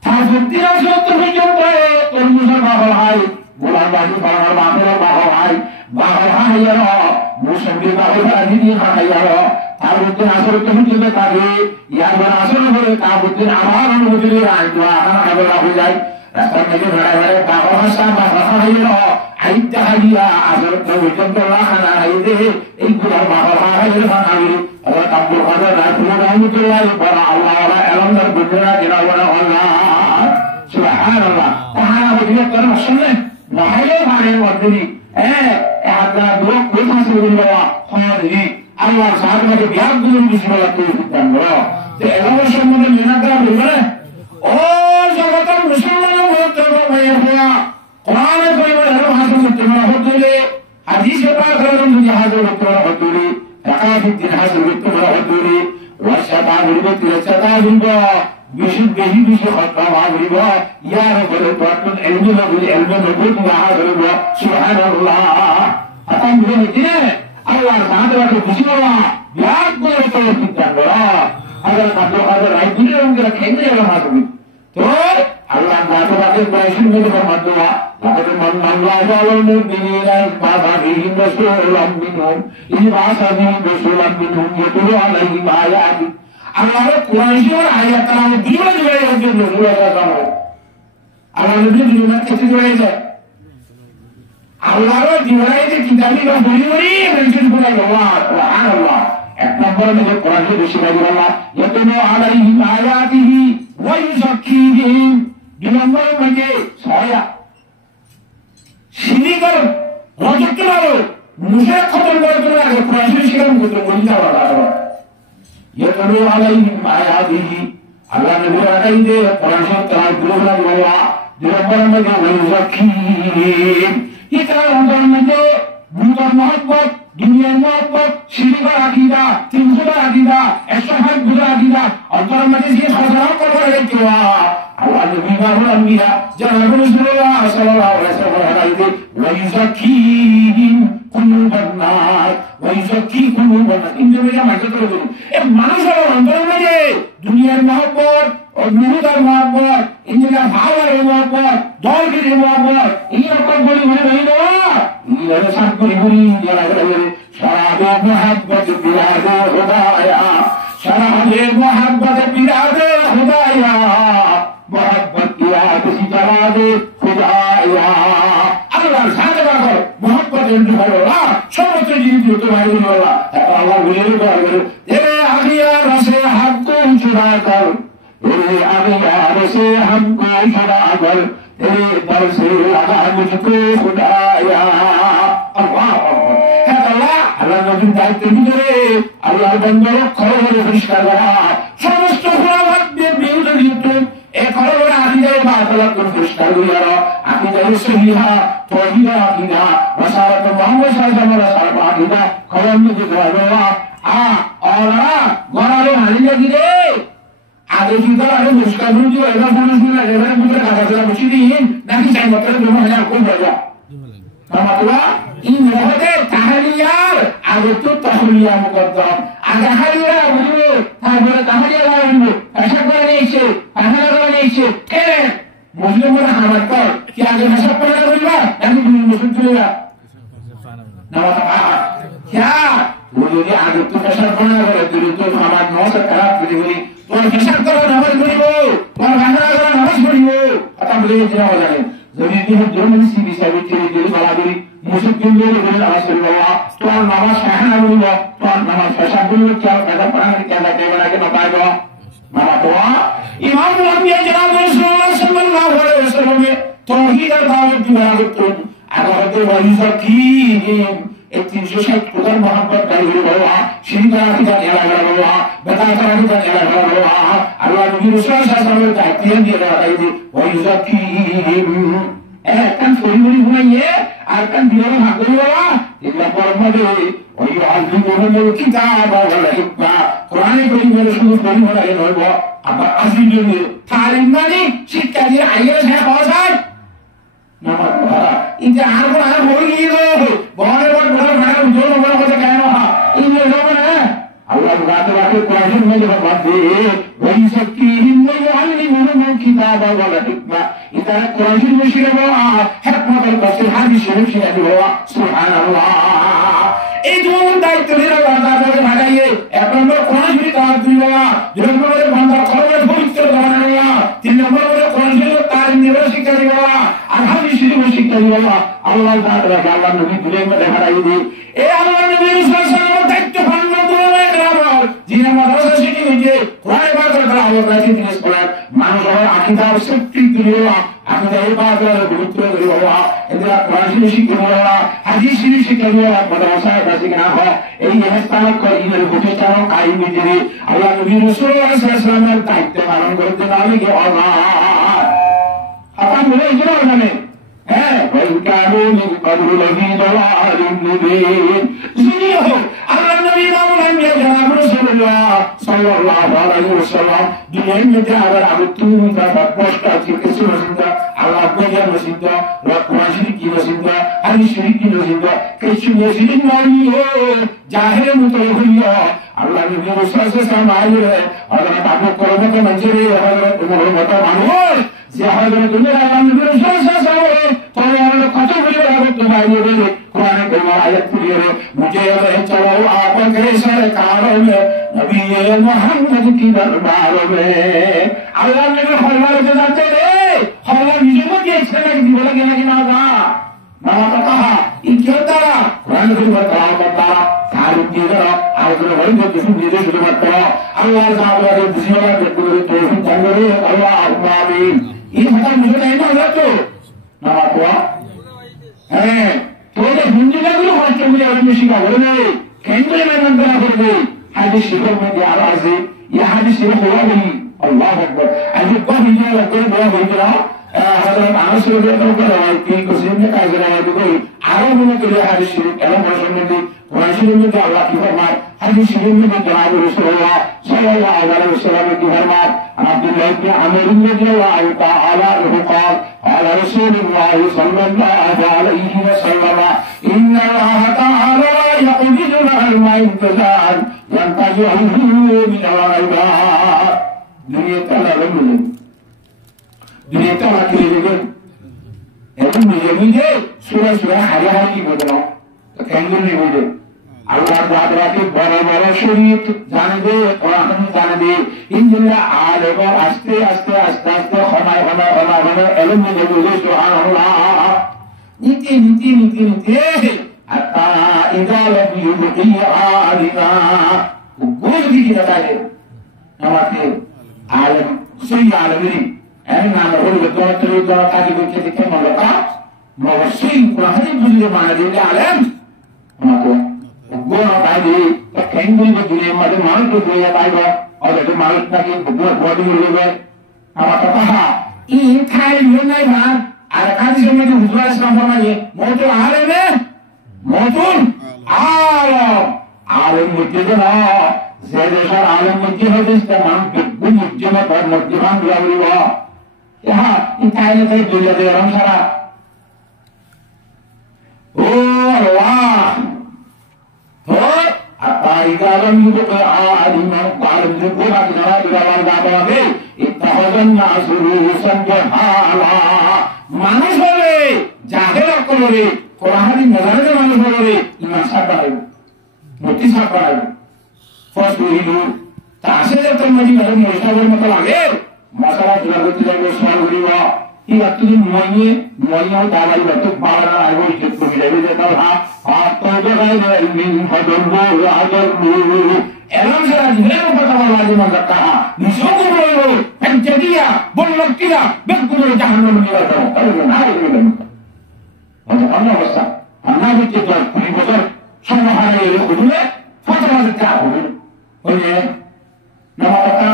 था जितना जो तुम जो गए तुम मुझे बाहर है बुरा बाजी बाहर है यार मुसंगे बाहर आदि नहीं है यार ताबुद्दीन आसर तुम जिम्मे तागे यार बना आसर बोले ताबुद्दीन आवाज मुझे आए तो आना खबर हो जाए रास्ता में जो बड़े बाहर है सब बाहर है यार عيد هدية عشرة وجنب الله أنا عيده إنكم أربعة هاي الفنانين الله تقول هذا لا تقول الله يبرع الله ولا علم البدرة إلى ولا الله سبحان الله تعالى وجهك كلام السنة نحيل هذه الوردني هذا دوا كل ما سوى الله هذه الله سبحانه وتعالى بيعبد المسلمين في الدنيا تألو شمول الجنة দিব বেশি বেশি বেশি খতম হইব ইয়ার উপরে তখন এলবে নবুত না হইব সুবহানাল্লাহ খতম হয়ে গেছে আল্লাহর সাহায্যে বুঝিব ইয়ার করে তো চিন্তা করা আল্লাহ কাছে আল্লাহ রাইতুল রঙের খেলে রাখবে তো আল্লাহ জাতবাকে বয়সের মধ্যে মাদুয়া তাদের মন আল্লাহ জালাল মুমিনিনা বাবাহিম রাসূলুল্লাহ মিনহুম ইবাসাবিহিম রাসূলুল্লাহ মিনহুম ইয়াতুলু আলাইহিম আয়াতি আল্লাহর কুরআনের আয়াত নামে দিবলে দিবলে হচ্ছে রাসূলুল্লাহ আল্লাহ নবী জীবনে কেটে দিয়েছে আল্লাহর দিবলে যে কিতাবি বা বলি বলি মেনশন করে আল্লাহ সুবহানাল্লাহ এক নম্বরে যে কোরআনের বেশি লাগে আল্লাহ ইয়াতুলু আলাইহিম আয়াতিহি ওয়া ইউযাক্কিহিম দুই নম্বরে মানে ছয়া শিরিকর রজত করো মুশরিক খতম করে দিলে আগে কোরআনের শিকার করতে বলি যাওয়া আল্লাহ ইয়াতুলু আলাইহিম আয়াতিহি আল্লাহ নবী রাখাই যে কোরআনের তেলাওয়াত করে আল্লাহ দুই নম্বরে মানে ওয়া ইউযাক্কিহিম এটা অন্তরের মধ্যে বুঝার মহব্বত দুনিয়ার মহব্বত শিরিকের আকীদা তিনজোড়া আকীদা 160 গুণা আকীদা অন্তরের মধ্যে যে সজাগ করে রেখেছে আল্লাহ নবী বাহুল আম্বিয়া জানাব রাসূলুল্লাহ সাল্লাল্লাহু আলাইহি ওয়াসাল্লাম ওয়া ইউযাক্কিহিম কুলুবান নাস ওয়া ইউযাক্কি কুলুবান নাস ইনজোড়া মানে করে দিন এই মানুষের অন্তরের মধ্যে দুনিয়ার মহব্বত ও মুহুদার মহব্বত ইনজোড়া ভাওয়ার মহব্বত দলগির মহব্বত এই রকম বলি মানে নাই না ইলারে সাকরি বলি জানাবে শারাবে মুহাব্বত বিরাদে খুদায়া শারাবে মুহাব্বত বিরাদে খুদায়া মুহাব্বত বিরাদে সিজাদে খুদায়া আল্লাহর সাথে বাগর মুহাব্বত ইনশাআল্লাহ সমস্ত জিনিস হতে পারে আল্লাহ আল্লাহ বলে বলে তেরে আগিয়া রসে হাক্কু চুরা কর तेरे अगियार से हमको छुड़ा कर तेरे दर से लगा मुझको खुदाया अल्लाह है अल्लाह अल्लाह नबी दायित्व ভিতরে আল্লাহর বান্দার খবরে পরিষ্কার করা সমস্ত খুরাবাদের বিরুদ্ধে এই খবরে আকিদায়ে বাতিলা করে পরিষ্কার করা আকিদায়ে সহিহা তাওহীদ আকিদা রাসালাত মুহাম্মদ সাল্লাল্লাহু আলাইহি ওয়াসাল্লাম আকিদা খবর নিয়ে করা ওরা গরালে হারিয়ে গিয়ে আগে কিন্তু আরে মুশকিল হচ্ছে এবার মানুষ না এবার বুঝে কাগজে বসে দিন নাকি চাই মাত্র জমা হয়ে কোন জায়গা কামাতলা এই মহতে তাহলিয়ার আগে তো তাহলিয়া মুকদ্দম আগে হালিয়া বুঝলো তারপরে তাহলিয়া লাগবে আশা করে নিয়েছে তাহলিয়া করে নিয়েছে কেন মুসলিমরা হামাত কর কি আগে ভাষা পড়া বলবা নাকি মুসলিম চলেবা না क्या बोलो ये आगे तो भाषा पढ़ा করে তুই তো আমার নষ্ট খারাপ করে বলি তোর হিসাব করো নামাজ পড়িবো তোর ভাষা করো নামাজ পড়িবো কথা বলে যে না জানে যদি তুমি জমি সিবি সাবি ছেড়ে দিয়ে বলা বলি মুসলিম বলে বলে নামাজ পড়িবো তোর নামাজ সাহানা বলবো তোর নামাজ ভাষা বলবো কি কথা পড়া কি কথা দেবনা কি না পাইবো মামা তো ইমাম আম্বিয়া জনাব রাসূলুল্লাহ সাল্লাল্লাহু আলাইহি ওয়াসাল্লাম তাওহীদের দাওয়াত দিয়া করতেন আগাতে ওয়াইজাকিহিম 360 কোথার মহব্বত তাইরে বাবা শিরিকা আকিদা এলা বাবা বেদাতা আকিদা এলা বাবা আল্লাহ নবী রাসূল সাল্লাল্লাহু আলাইহি ওয়াসাল্লাম তাকিয়ে দিয়ে রাখাইছে ওয়াইজাকিহিম একখান পরিমরি ঘুমাইয়ে আর কান দিয়ে ভাগল বাবা ইল্লা পরমদে ওয়াইআযিমুল কিতাব ওয়াল হিকমা কোরআনে পরিমরি শুধু পরিমরি নয় আবার আজিমে তালিম মানে শিক্ষা দিয়ে আইয়ে সাহেব হয় নামাজ পড়া ইনতে আর কোন আর হই গিয়ে বড় বড় বড় বড় জোর বড় কথা কেন ইনলে লোক না আল্লাহ রাতে রাতে কোরআনের মধ্যে বাদে ওই সকিহিম ওয়ালিমুল কিতাব ওয়াল হিকমা এটা কোরআনের মধ্যে শিখাবো হিকমতের কাছে হাদিস শরীফ শিখাবো সুবহানাল্লাহ এই দুটো দায়িত্ব নিয়ে আল্লাহ ভাগাইয়ে এক নম্বর কোরআন শরীফ তার দিবা দুই নম্বরে বান্দার কলমের পবিত্র বানানোয়া তিন নম্বরে কোরআন শরীফ তার নির্বাহ শিক্ষা দিবা আর হাদিস শরীফ শিক্ষা দিবা আল্লাহ তাআলা আল্লাহ নবী দুলের মধ্যে হারাই দি এই আল্লাহ নবী রাসূল সাল্লাল্লাহু দায়িত্ব পালন করে গ্রাম যিনি মাদ্রাসা শিখি হইছে কোরআন পাকের আলো রাখি জিনিস পড়া মানুষ আকীদা ও শক্তি দিবা আকীদা এর পাকের গুরুত্ব দিবা এরা কোরআন শরীফ শিক্ষা দিবা হাদিস শরীফ শিক্ষা দিবা মাদ্রাসায় কাছে না হয় এই ইহসান করে ইনের প্রতিষ্ঠান কায়েম দিবে আল্লাহ নবী রাসূল সাল্লাল্লাহু আলাইহি ওয়াসাল্লামের দায়িত্ব পালন করতে নামে কি আল্লাহ আপনি বলে জোর মানে হ্যাঁ ওই কানুন কবুল লহি দওয়ালিন নবী জিনিও আল্লাহ নবী রাসূল جناب رسول الله صلى الله عليه وسلم দুনিয়ার মধ্যে আবার তুমি তার কষ্ট আছে কিছু নসিন্দা আল্লাহ বলে নসিন্দা কোরআন শরীফ কি নসিন্দা হাদিস শরীফ কি নসিন্দা কিছু নসিন্দা নাই জাহের মতো হইয়া আল্লাহ নবী রাসূল সাল্লাল্লাহু আলাইহি ওয়াসাল্লাম আদব করবে তো মঞ্জুরি হবে তোমার মতো মানুষ যে হবে তুমি আল্লাহ নবী রাসূল সাল্লাল্লাহু আলাইহি ওয়াসাল্লাম কত বলে হবে তোমার বলে কোরআন তোমার আয়াত পড়িয়ে মুঝে চলো आपके सरकारों में नबी मोहम्मद की दरबारों में अल्लाह ने फरमाया के जाते रे हमारा नियम के इच्छा की बोला के ना मामा का कहा इन क्यों तारा कुरान में बताया तारुक की तरह आज तो वही जो किसी चीज शुरू मत करो अल्लाह साहब ने दुनिया के पूरे तौहीद जाने अल्लाह आमीन ये खत्म मुझे नहीं मालूम तो मामा को है तो ये हिंदी का भी हमारे चंद्र और में शिका बोले नहीं केंद्र में मंत्रा कर दे हादिस शिकर में दिया आवाज़ ये हादिस शिकर हुआ नहीं अल्लाह अकबर अभी को हिंदी लगते हैं बहुत हिंदी हज़रत अनस रज़ी अल्लाह का रवायत की कुछ में का जरा कोई आरंभ में के लिए हादिस शिकर एवं भाषण में दी कुरान शरीफ में अल्लाह की फरमान हादिस शरीफ में जनाब रसूलुल्लाह सल्लल्लाहु अलैहि वसल्लम की फरमान अब्दुल्लाह इब्न अमर रज़ियल्लाहु ताआला अन्हु قال قال رسول الله صلى الله عليه وسلم إن الله تعالى يقبض العلم انتزاعا ينتزعه من العباد दुनिया का लालम मिले दुनिया का आखिर लेकिन ऐसे मुझे सूरह हरियाणा की बदलाव तो कैंगल नहीं बोले अल्लाह बादरा के बड़े शरीयत जाने दे कुरान जाने दे इन जिल्ला आलेम आस्ते आस्ते आस्ते आस्ते खनाय इल्म में बोले सुभान अल्लाह नीति अता इदा लब युबकी आलिना गोल की बताए नमाते आलम सही आलमी ऐन नाम बोल तो का की दिखे मलका मवसी कुरान बुझले माना दे आलम नमाते गोना बाई तो केंद्र में दुनिया में मान को दिया बाईबा और जो मालिक ना की बहुत बॉडी मिल गए नमाते कहा इन खाई नहीं भान आरकादी में जो हुजूर इस्लाम फरमाए मौतुल आलम है मौतुल आलम मुज्जिना ज़ेदेशर आलम मुज्जिना जिसका नाम बिल्कुल मुज्जिना पर मुज्जिमान बिलावरी हुआ यहाँ इन खाई ने कहीं दुनिया दे रहा सारा ओ अल्लाह हो अताई कालम युबक आलिमान कालम जुबुर आदिना बिलावर दाबा दे इत्तहदन नासुरू संजहाला মানুষ হবে জাহের অকল হবে কোরআনের নজরে মানুষ হবে ইমান সাবাই মতি সাবাই ফসলু তাসে যত মজি মানে মুশাওয়ার মত লাগে মশলা জগতে যাবে সওয়াল করিবা এই আত্মীয় মইয়ে দালাই বত বাড়া আইবো ইজ্জত করে যাবে যে তাহা আর তো জায়গায় ইলমিন ফদলু আজলু এলাম সারা জীবনের কথা বলা লাগে না কাহা নিশোকু বলবো ফেঞ্চেদিয়া বললকিয়া বেকুরে জাহান্নামে নিয়ে যাও আরে না রে অন্য অবস্থা আমরা যে 20 বছর সমাহারে এর হুজুরে ফতোয়া দিতে হবে ওই নামাতা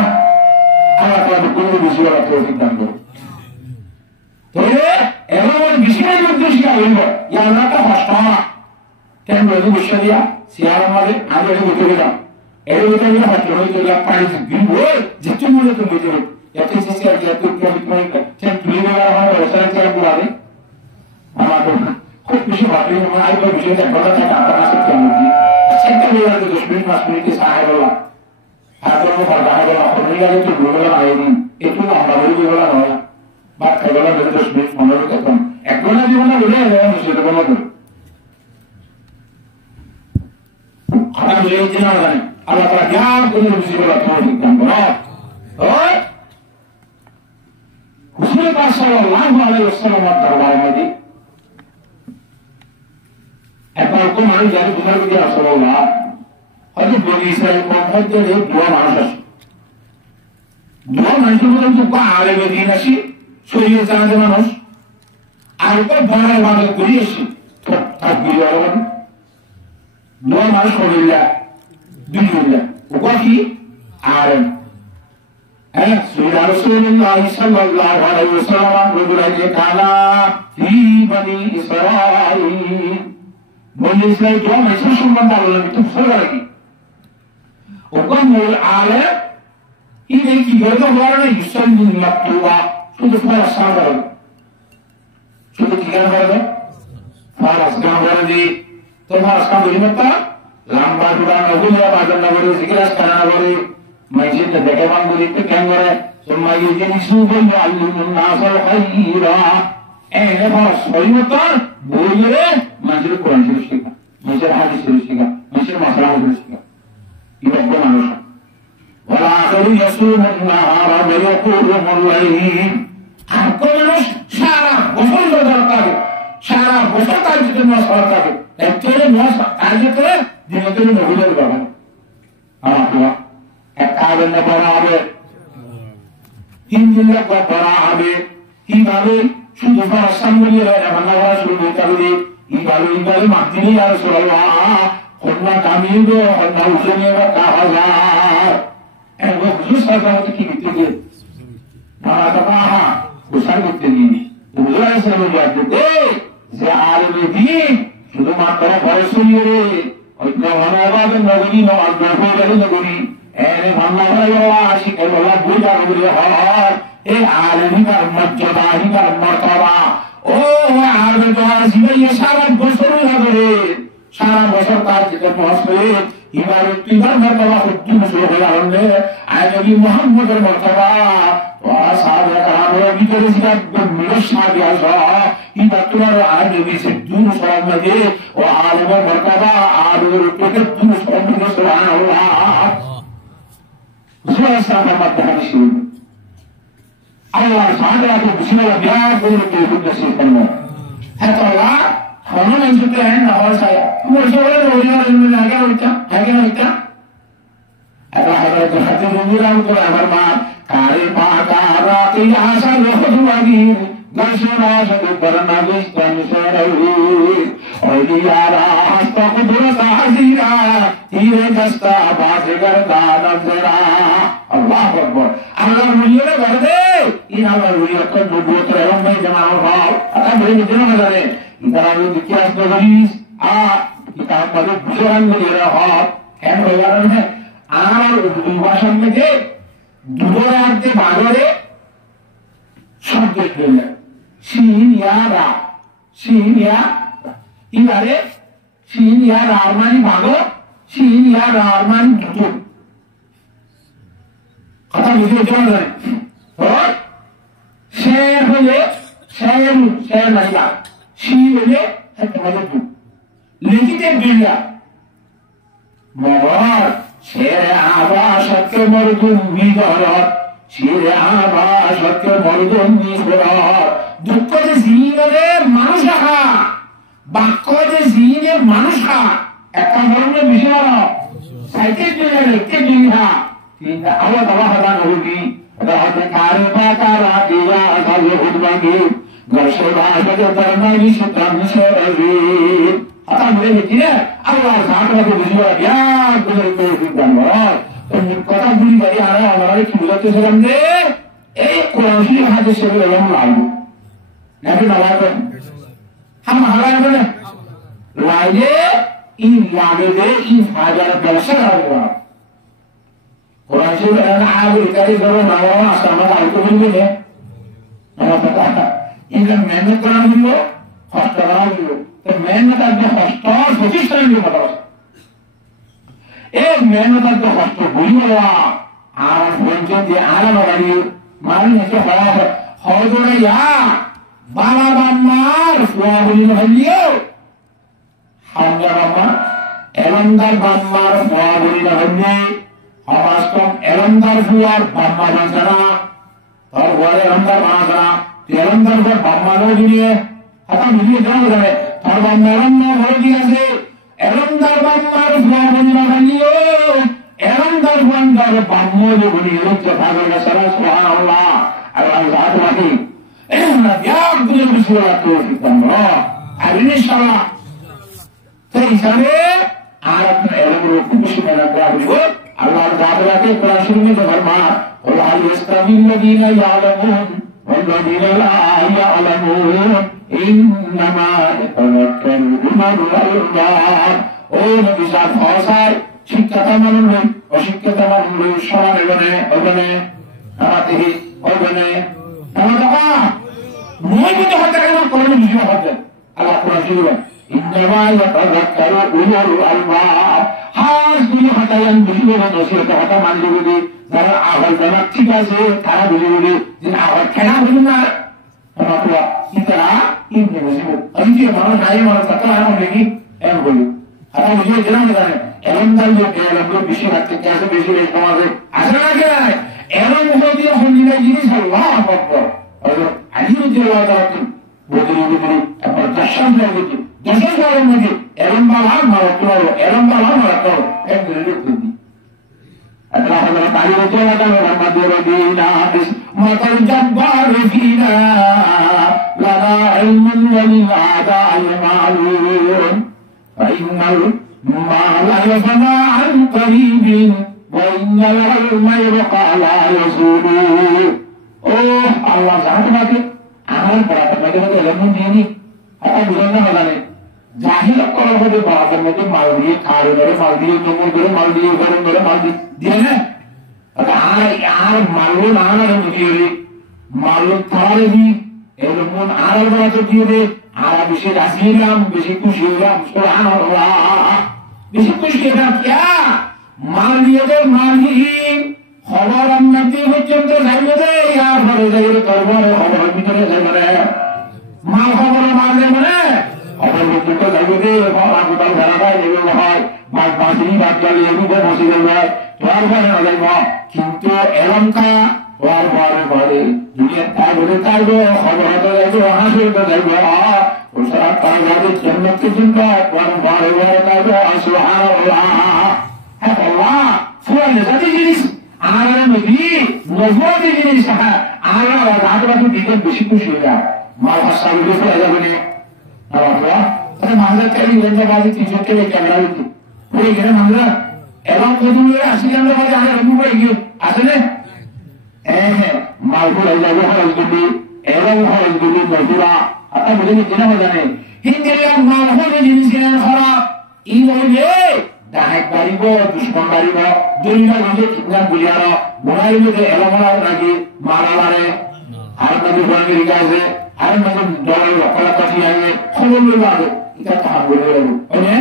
আল্লাহ তাআলা কোনো বিষয় রাখতে তৌফিক দান করুন তো এমন বিষয়ের মধ্যে শিয়া হইল ইয়া আল্লাহ তা হাসনা কেন বলি বিশ্বরিয়া সিয়ার আমাদের আগে বলতে গেলাম এর ভিতরে হাতে হইতে গেল পানি দিব যে তুমি তো বুঝো এত সিসি আর যত প্রবলেম কেন তুই বলা হয় ওসারে চাই বুলাবে আমাদের খুব বেশি ভাবি আমরা আইবো বিষয়টা কথা থেকে আপনারা শিখতে হবে সেটা বলার যে 10 মিনিট সাহেবলা হাতর মধ্যে বাড়াবলা হলিয়া যে বলা আইনি একটু আমরা বলা নয় বাদ খাইবলা 10 মিনিট 15 মিনিট এখন একলা জীবনে বলে সেটা বলা তো কথা বলে জানা যায় Allah Taala yang punya musibah tauhid dan berat. Oh, Rasulullah sallallahu alaihi wasallam darbar में একবার কোন মানুষ জানি বুঝার কি রাসূলুল্লাহ হয়তো বনি ইসরাইল মধ্যে যে দুয়া মানুষ আছে দুয়া মানুষের মধ্যে তো আলে দিন আসি শরীরে জানা মানুষ আর তো বড় বড় করি আসি তো তাকবীর আলাম দুয়া মানুষ করিলা দুনিয়া ওকি আলেম سيد رسول الله صلى الله عليه وسلم رجل كان في بني إسرائيل بني إسرائيل جو مسلم من الله بتفسر لكي وقال العالم إذا كبرت ورانا يسلم المكتوبة شو تفعل الصابر شو تكلم هذا فارس كان ورانا تفعل الصابر متى لامبا دودا نقول يا بعد النبوري سكراس كنا نبوري ما يصير تدكمان بوري تكلم ورا ثم يجي يسوع يعلم الناس الخير فارس بوري متى بوري ماجر القرآن شريف ماجر حديث شريف ماجر مسألة شريف يبقى مانوس والآخر يصوم النهار ويقوم الليل أكو مانوس সারা বছর দরকার সারা বছর কাজ করতে মাস দরকার একচুয়ালি মাস কাজ করে দিনে দিনে নবীদের বাবা আমার এক কাজের না পড়া হবে হিন্দু লোক পড়া হবে কিভাবে শুধু ভাষণ বলে এমন না শুরু করতে হবে এইভাবে মাতিনি আর রাসূলুল্লাহ খন্না কামিগো খন্না উসনে কাহাজা এগো খুশা করতে কি করতে উসার করতে নিয়ে বুঝাই সব যাতে যে আলেমে দ্বীন শুধুমাত্র ফরসুলিয়ে রে ওই নবাব নগরী নবাব নগরী নগরী এনে মান্নাওয়া আশিক বলা বুঝা করে হয় এই আলেমিকার মর্যাদাহিকার মর্তবা ও আলেম তো আসবে সারা বছর লাগে সারা বছর কাজ করতে পৌঁছবে ইবাদত তিবার মর্তবা হুদ্দু শুরু হয়ে আনলে আয়নবী মুহাম্মদের মর্তবা ওয়া সাহাবা কারামের ভিতরে যেটা মিশা গেছে ইবাদতুর আয়নবী সে দূর সমাজে ও আলেমের মর্তবা আলেমের উপরে দূর সমাজে সুবহানাল্লাহ সুবহানাল্লাহ মাধ্যমে শুরু আল্লাহ সাহাবাকে বিসমিল্লাহ বিয়ার করে তৌফিক নসিব করুন এত আল্লাহ हम नहीं चुके हैं नवाज साया मुझे रोज़ा में आगे होता अगर हमारे खाते मुंगरा तो हमारे माँ कारे पाता राती आशा लोग दुआगी गशना से बरना बिस्तन से रही और यारा हस्ता को दुर्गा हजीरा तीरे दस्ता बाज़गर दाना जरा अल्लाह अकबर अल्लाह मुझे ना कर दे इन अल्लाह मुझे तो नबूवत रहे मैं जमाना भाव अगर मेरे मित्रों में जाने इधर इतिहास नगरीज किताब पढ़े बुजुर्ग ने ये रहा है वगैरह में आर भाषा में जे दुबोरे आते भागोरे शब्द केले शीन या इनारे शीन या रारमानी भागो शीन या रारमानी दुबो कथा मुझे क्या है और शेर नहीं बात শিলে একটা মজবু লিখিতে বিল্লা মগর শেরে আবাসকে মরদুম বিদর শেরে আবাসকে মরদুম বিদর দুঃখ যে জিনে মানুষ হা বাক্য যে জিনে মানুষ হা একটা মরণে বিষয় সাইতে দিলে লিখতে দিহা কিন্তু আল্লাহ তাআলা হাদা নবী রাতে কারে পাতা রাদিয়া আসালে হুদবাগি গর্ষবা আজকে দরমানি সুতান সরবি আতা বলে দিলে আল্লাহ সাহাবাকে বুঝিয়ে দিয়া করে তৌফিক দান কর তুমি কথা বলি গাড়ি আরা আমারে কি বলতে ছিলাম যে এই কোরআন শরীফ হাদিস শরীফ এরকম লাগবে নাকি না লাগবে हम हलाल बने लाइए इन लागे दे इन हाजार दर्शन आएगा कुरान शरीफ में आगे कई करो नावा आसमान आके मिल गए ना पता इनका मेहनत करा दियो हस्त करा दियो तो मेहनत आगे हस्त सोची सही नहीं बताओ एक मेहनत आगे हस्त बुरी वाला आराम बंचे दे आराम वाली मारने से हो जोड़े या बाला बाम्मार fuabuli nahalio hamza bamma elondar bammar fuabuli nahalli habastom elondar fuar bamma bansana tar wale elondar banasana elondar fuar bamma no diniye hata miliye jana jane tar bamma elondar hol diyase elondar bammar fuabuli nahalio elondar fuandar bammo jo buni elondar bhagana sara subhanallah Allah zat wahid biar punya bersuara tauhid Allah. Hari ini insyaallah terhisabe Arab Arab ruku berada di Allah Taala ke Quran Syarif में फरमाया वला यस्तवील लदीना यअलमून वल्लदीना ला यअलमून इन्नमा यतवक्कलुना अल्लाह ओ नबी साहब फौसाय शिक्षाता मानन অশিক্ষিত মানুষ সমান এগোনে আমাদের ওইখানে মই কিন্তু হত্যা কেন করলে বুঝিয়ে হত্যা আল্লাহ কোরআন শুনবেন ইন্নামা ইয়াতাযাক্কারু উলুল আলবাব হাস দুই হতায়ান বুঝিয়ে নসিহত হতা মানলে বলি যারা আওয়াজ দেওয়া ঠিক আছে তারা বুঝে বলি যে আওয়াজ খেলা বুঝুন না আমরা ইতরা ইবনে বুঝিয়ে আমি যে মানুষ নাই মানুষ তারা আমার দেখি এম বলি আর বুঝিয়ে দিলাম না এমন দাল যে এরকম বেশি রাখতে চাইছে বেশি বেশি সমাজে আসে না কি এমন যদি হন্ডিনা জিনিস আল্লাহ আকবার আলী রাদিয়াল্লাহু তাআলা বদরি বদরি আপনার দশম লাগে দশম বারের মধ্যে এরকম বাবা মারাতো একদিন লিখতে দিই আল্লাহ তাআলা তাই রাদিয়াল্লাহু তাআলা রাহমাতুল রবিনা মাতাল জব্বার ফিনা লানা ইলমুন ওয়ালিল আদাল মালুম ফাইনাল মা লা ইয়াফনা আন করিবিন وإن العلم يبقى لا يزول আল্লাহ জানো তোমাকে আমার তোমাকে মধ্যে এলম দিইনি এটা বুঝলেন না জানে জাহিল করার মধ্যে বাড়ার মধ্যে মাল দিয়ে খাড়ি ধরে মাল দিয়ে কোমর ধরে মাল দিয়ে গরম ধরে মাল দিয়ে না আর মালু না দিয়ে মালু তাহলে দি এরকম আর বাড়াতে দিয়ে দে আর বেশি রাসিলাম বেশি খুশি হলাম সুবহানাল্লাহ বেশি খুশি হলাম क्या মাল দিয়ে দে মালহীন খবর আমনাতে পর্যন্ত যাইবে রে আর ঘরে যাইবে করবার খবর ভিতরে যাইবে রে মাল খবর মারলে মানে খবর পর্যন্ত যাইবে রে খবর কোথাও ধরা যায় নেবে হয় বাদ বাসি বাদ গেলে এগুলো বসে যাবে তোর ঘরে না যাইব কিন্তু এলঙ্কা ওর ঘরে ঘরে দুনিয়া তাই বলে তাই গো খবর হতে যাইবে হাসি হতে যাইবে ও সারা তার ঘরে জন্মকে চিন্তা ওর ঘরে ঘরে তাই গো সুবহানাল্লাহ হ্যাঁ আল্লাহ ফুয়াল জাতি জিনিস আর নবী নবুয়ত জিনিস আর রাতবাদী দিকে বেশি খুশি হয়ে যায় মা ভাষা বলে পড়া যাবে না আল্লাহ তাহলে মাঝে চাইলে গঞ্জাবাজি 300 টাকা ক্যামেরা দিতে ওই গেলে মাঝে এবং কদুলে 80 টাকা বাজে আমরা রুমু পাই গিয়ে আসলে হ্যাঁ মালগুলো যাবে হলগুলি এবং হলগুলি নজুরা আপনি বুঝে নিচ্ছেন না জানেন হিন্দিরা মালগুলো জিনিস কেনার খারাপ এই বলে ডাইক বাড়িব দুশ্মন বাড়িব দুইটা নিজে ঠিকঠাক বুঝিয়ার বোনার মধ্যে এলোমা নাকি মারা মারে আর নাকি বাঙালি গাছে আর নাকি দলের লক্ষ্য কাঠি আগে খবর লইব আগে এটা কাম করে যাবো ওনে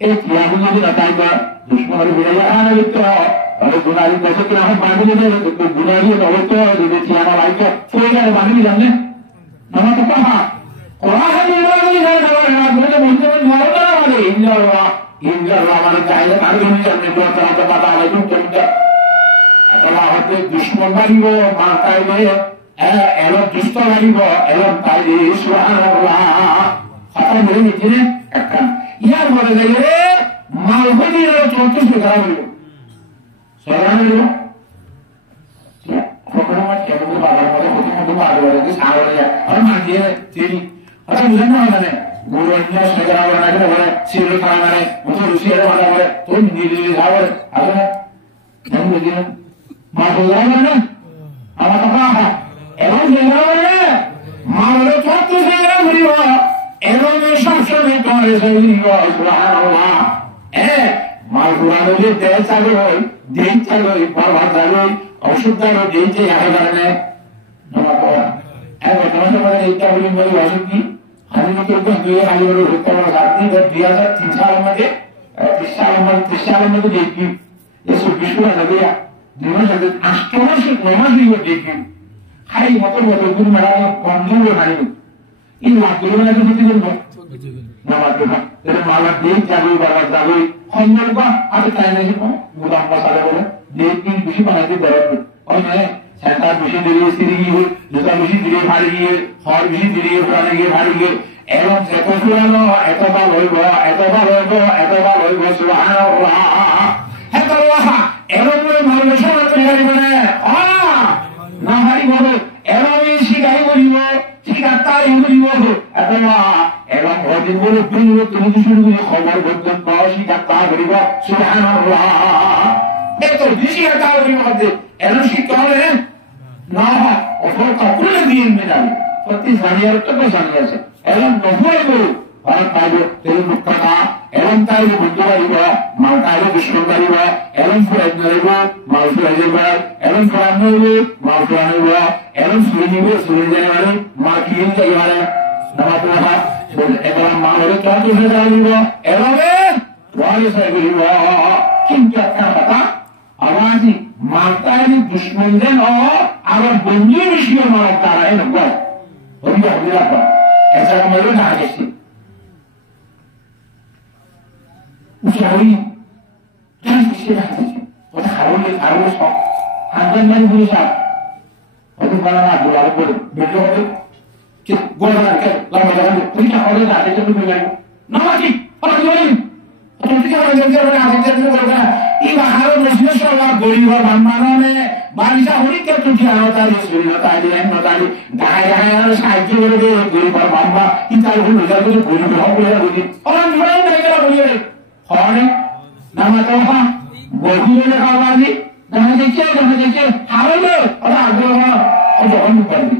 এই তিয়াবু যদি না তাইবা দুশ্মনের বিড়াইয়া আনা লিখতে হয় তাহলে বোনারি কাছে কি আমার বাঙালি নেই বোনারি নবত যদি তিয়াবা লাইকে ফোন গেলে বাঙালি জানে নামা তো পাহা কোরআন নির্বাচনী না না বলে বলতে বলতে মানে ইনশাআল্লাহ মানে চাইলে আর তুমি জানেন তো তারা পাতা আলাদা কেমন আল্লাহ হতে দুশমন মারিব মাতাইলে এলো দুষ্ট মারিব এলো তাইলে সুবহানাল্লাহ কথা বলে নিতে একটা ইয়ার বলে গেলে মালহদির 34 টাকা হলো সরানো প্রোগ্রাম কেমন বাজার মধ্যে প্রথম আগে সারা আর মাঝে তিনি কথা বুঝেন না মানে গুরুনিয়া সেরা বলা না বলে সিরে খাওয়া মানে মতো রুশিয়ারে বলা বলে তো নীলি খাওয়ার আগে নাম দিন মা বলা না আমার তো বাবা এবং সেরা বলে মা বলে কত সেরা হইব এবং সবসময় করে হইব সুবহানাল্লাহ মা বলা যে দেহ চালু হয় দেহ চালু হয় বাবা চালু হয় ওষুধ চালু দেহ যে আগে জানে নমস্কার এখন নমস্কার এইটা বলি বলি ওষুধ কি আমি তো দুই আগে বড় হতে পারে রাত্রি 2003 সালের মধ্যে 30 সালের মধ্যে দেখি এসব বিষয় না দিয়া জীবন সাথে আষ্টমাসিক নমাসিক দেখি খাই মতো মতো গুণ মেলা বন্ধু নাই এই মাগুলো না যদি দিন না মাগুলো না এর মালা দিয়ে যাবে বাবা যাবে হন্নবা আতে তাই নাই গুলাম মশালা বলে দেখি বেশি বানাইতে দেবে ওই মানে সেটা বেশি দিয়ে সিরি গিয়ে যেটা বেশি দিয়ে ভারী গিয়ে হর বেশি দিয়ে পুরানে গিয়ে ভারী গিয়ে এবং যত পুরানো এত ভালো হইব এত ভালো হইব এত ভালো হইব সুবহানাল্লাহ হ্যাঁ আল্লাহ এবং ভালো সময় তৈরি করে না ভারী বলো এবং শিখাই বলিব শিখাতাই বলিব এবং ওদিন বলে তুমি শুরু করে খবর পর্যন্ত শিখাতা বলিব সুবহানাল্লাহ এত বেশি কথা বলিব এমন শিক্ষা হলে না অপর কাকুলে দিয়ে মেলাবে প্রতি জানিয়ার তো জানিয়ে আছে এবং নবুয় গরু আর পাইব তেল মুক্তা এরম তাইলে বন্ধু বাড়িব মাল তাইলে দুশ্মন বাড়িব এরম ফুরাইব নাইব মাল ফুরাই যাইব এরম ফুরান নইব মাল ফুরান হইব এরম ফুরে নিব ফুরে যাই মানে মাল কিন যাই মানে নামাজ না এবার মাল হলে তো হয়ে যাইব এরমে ওয়ালে সাইব কিন্তু একটা কথা আওয়াজ মাল তাইলে দুশ্মন দেন ও আবার বন্ধু বেশি মাল তারা এরকম হয় হইব হইব এছাড়া মেরে না গেছে উচ্চারণী কেন সৃষ্টি রাখছে ওটা হারলে সব হান্ড্রেড ম্যান পুলিশ হতে পারে না গোলার করে বেরো হবে কি গোলার কে লম্বা যাবে পরীক্ষা হবে না এটা তো বেরো না কি ওটা কি বলেন তুমি কি করে যেতে না যেতে বলবে এই বাহারো মুসলিম সরকার গরিব সম্মাননে বারিশা হরিকে তুই আওতার সুরিয়া তাইলে নদালি গায় গায় সাহায্য করে দে গরিব বাবা ইতাল হলো যাবে গরিব হবে বলি ওরা নিয়ে না বলি হয় নামাতো হা বহিরে খাওয়ালি দেখা যাচ্ছে হারলে ওরা আগ্রহ ও যখন পারবে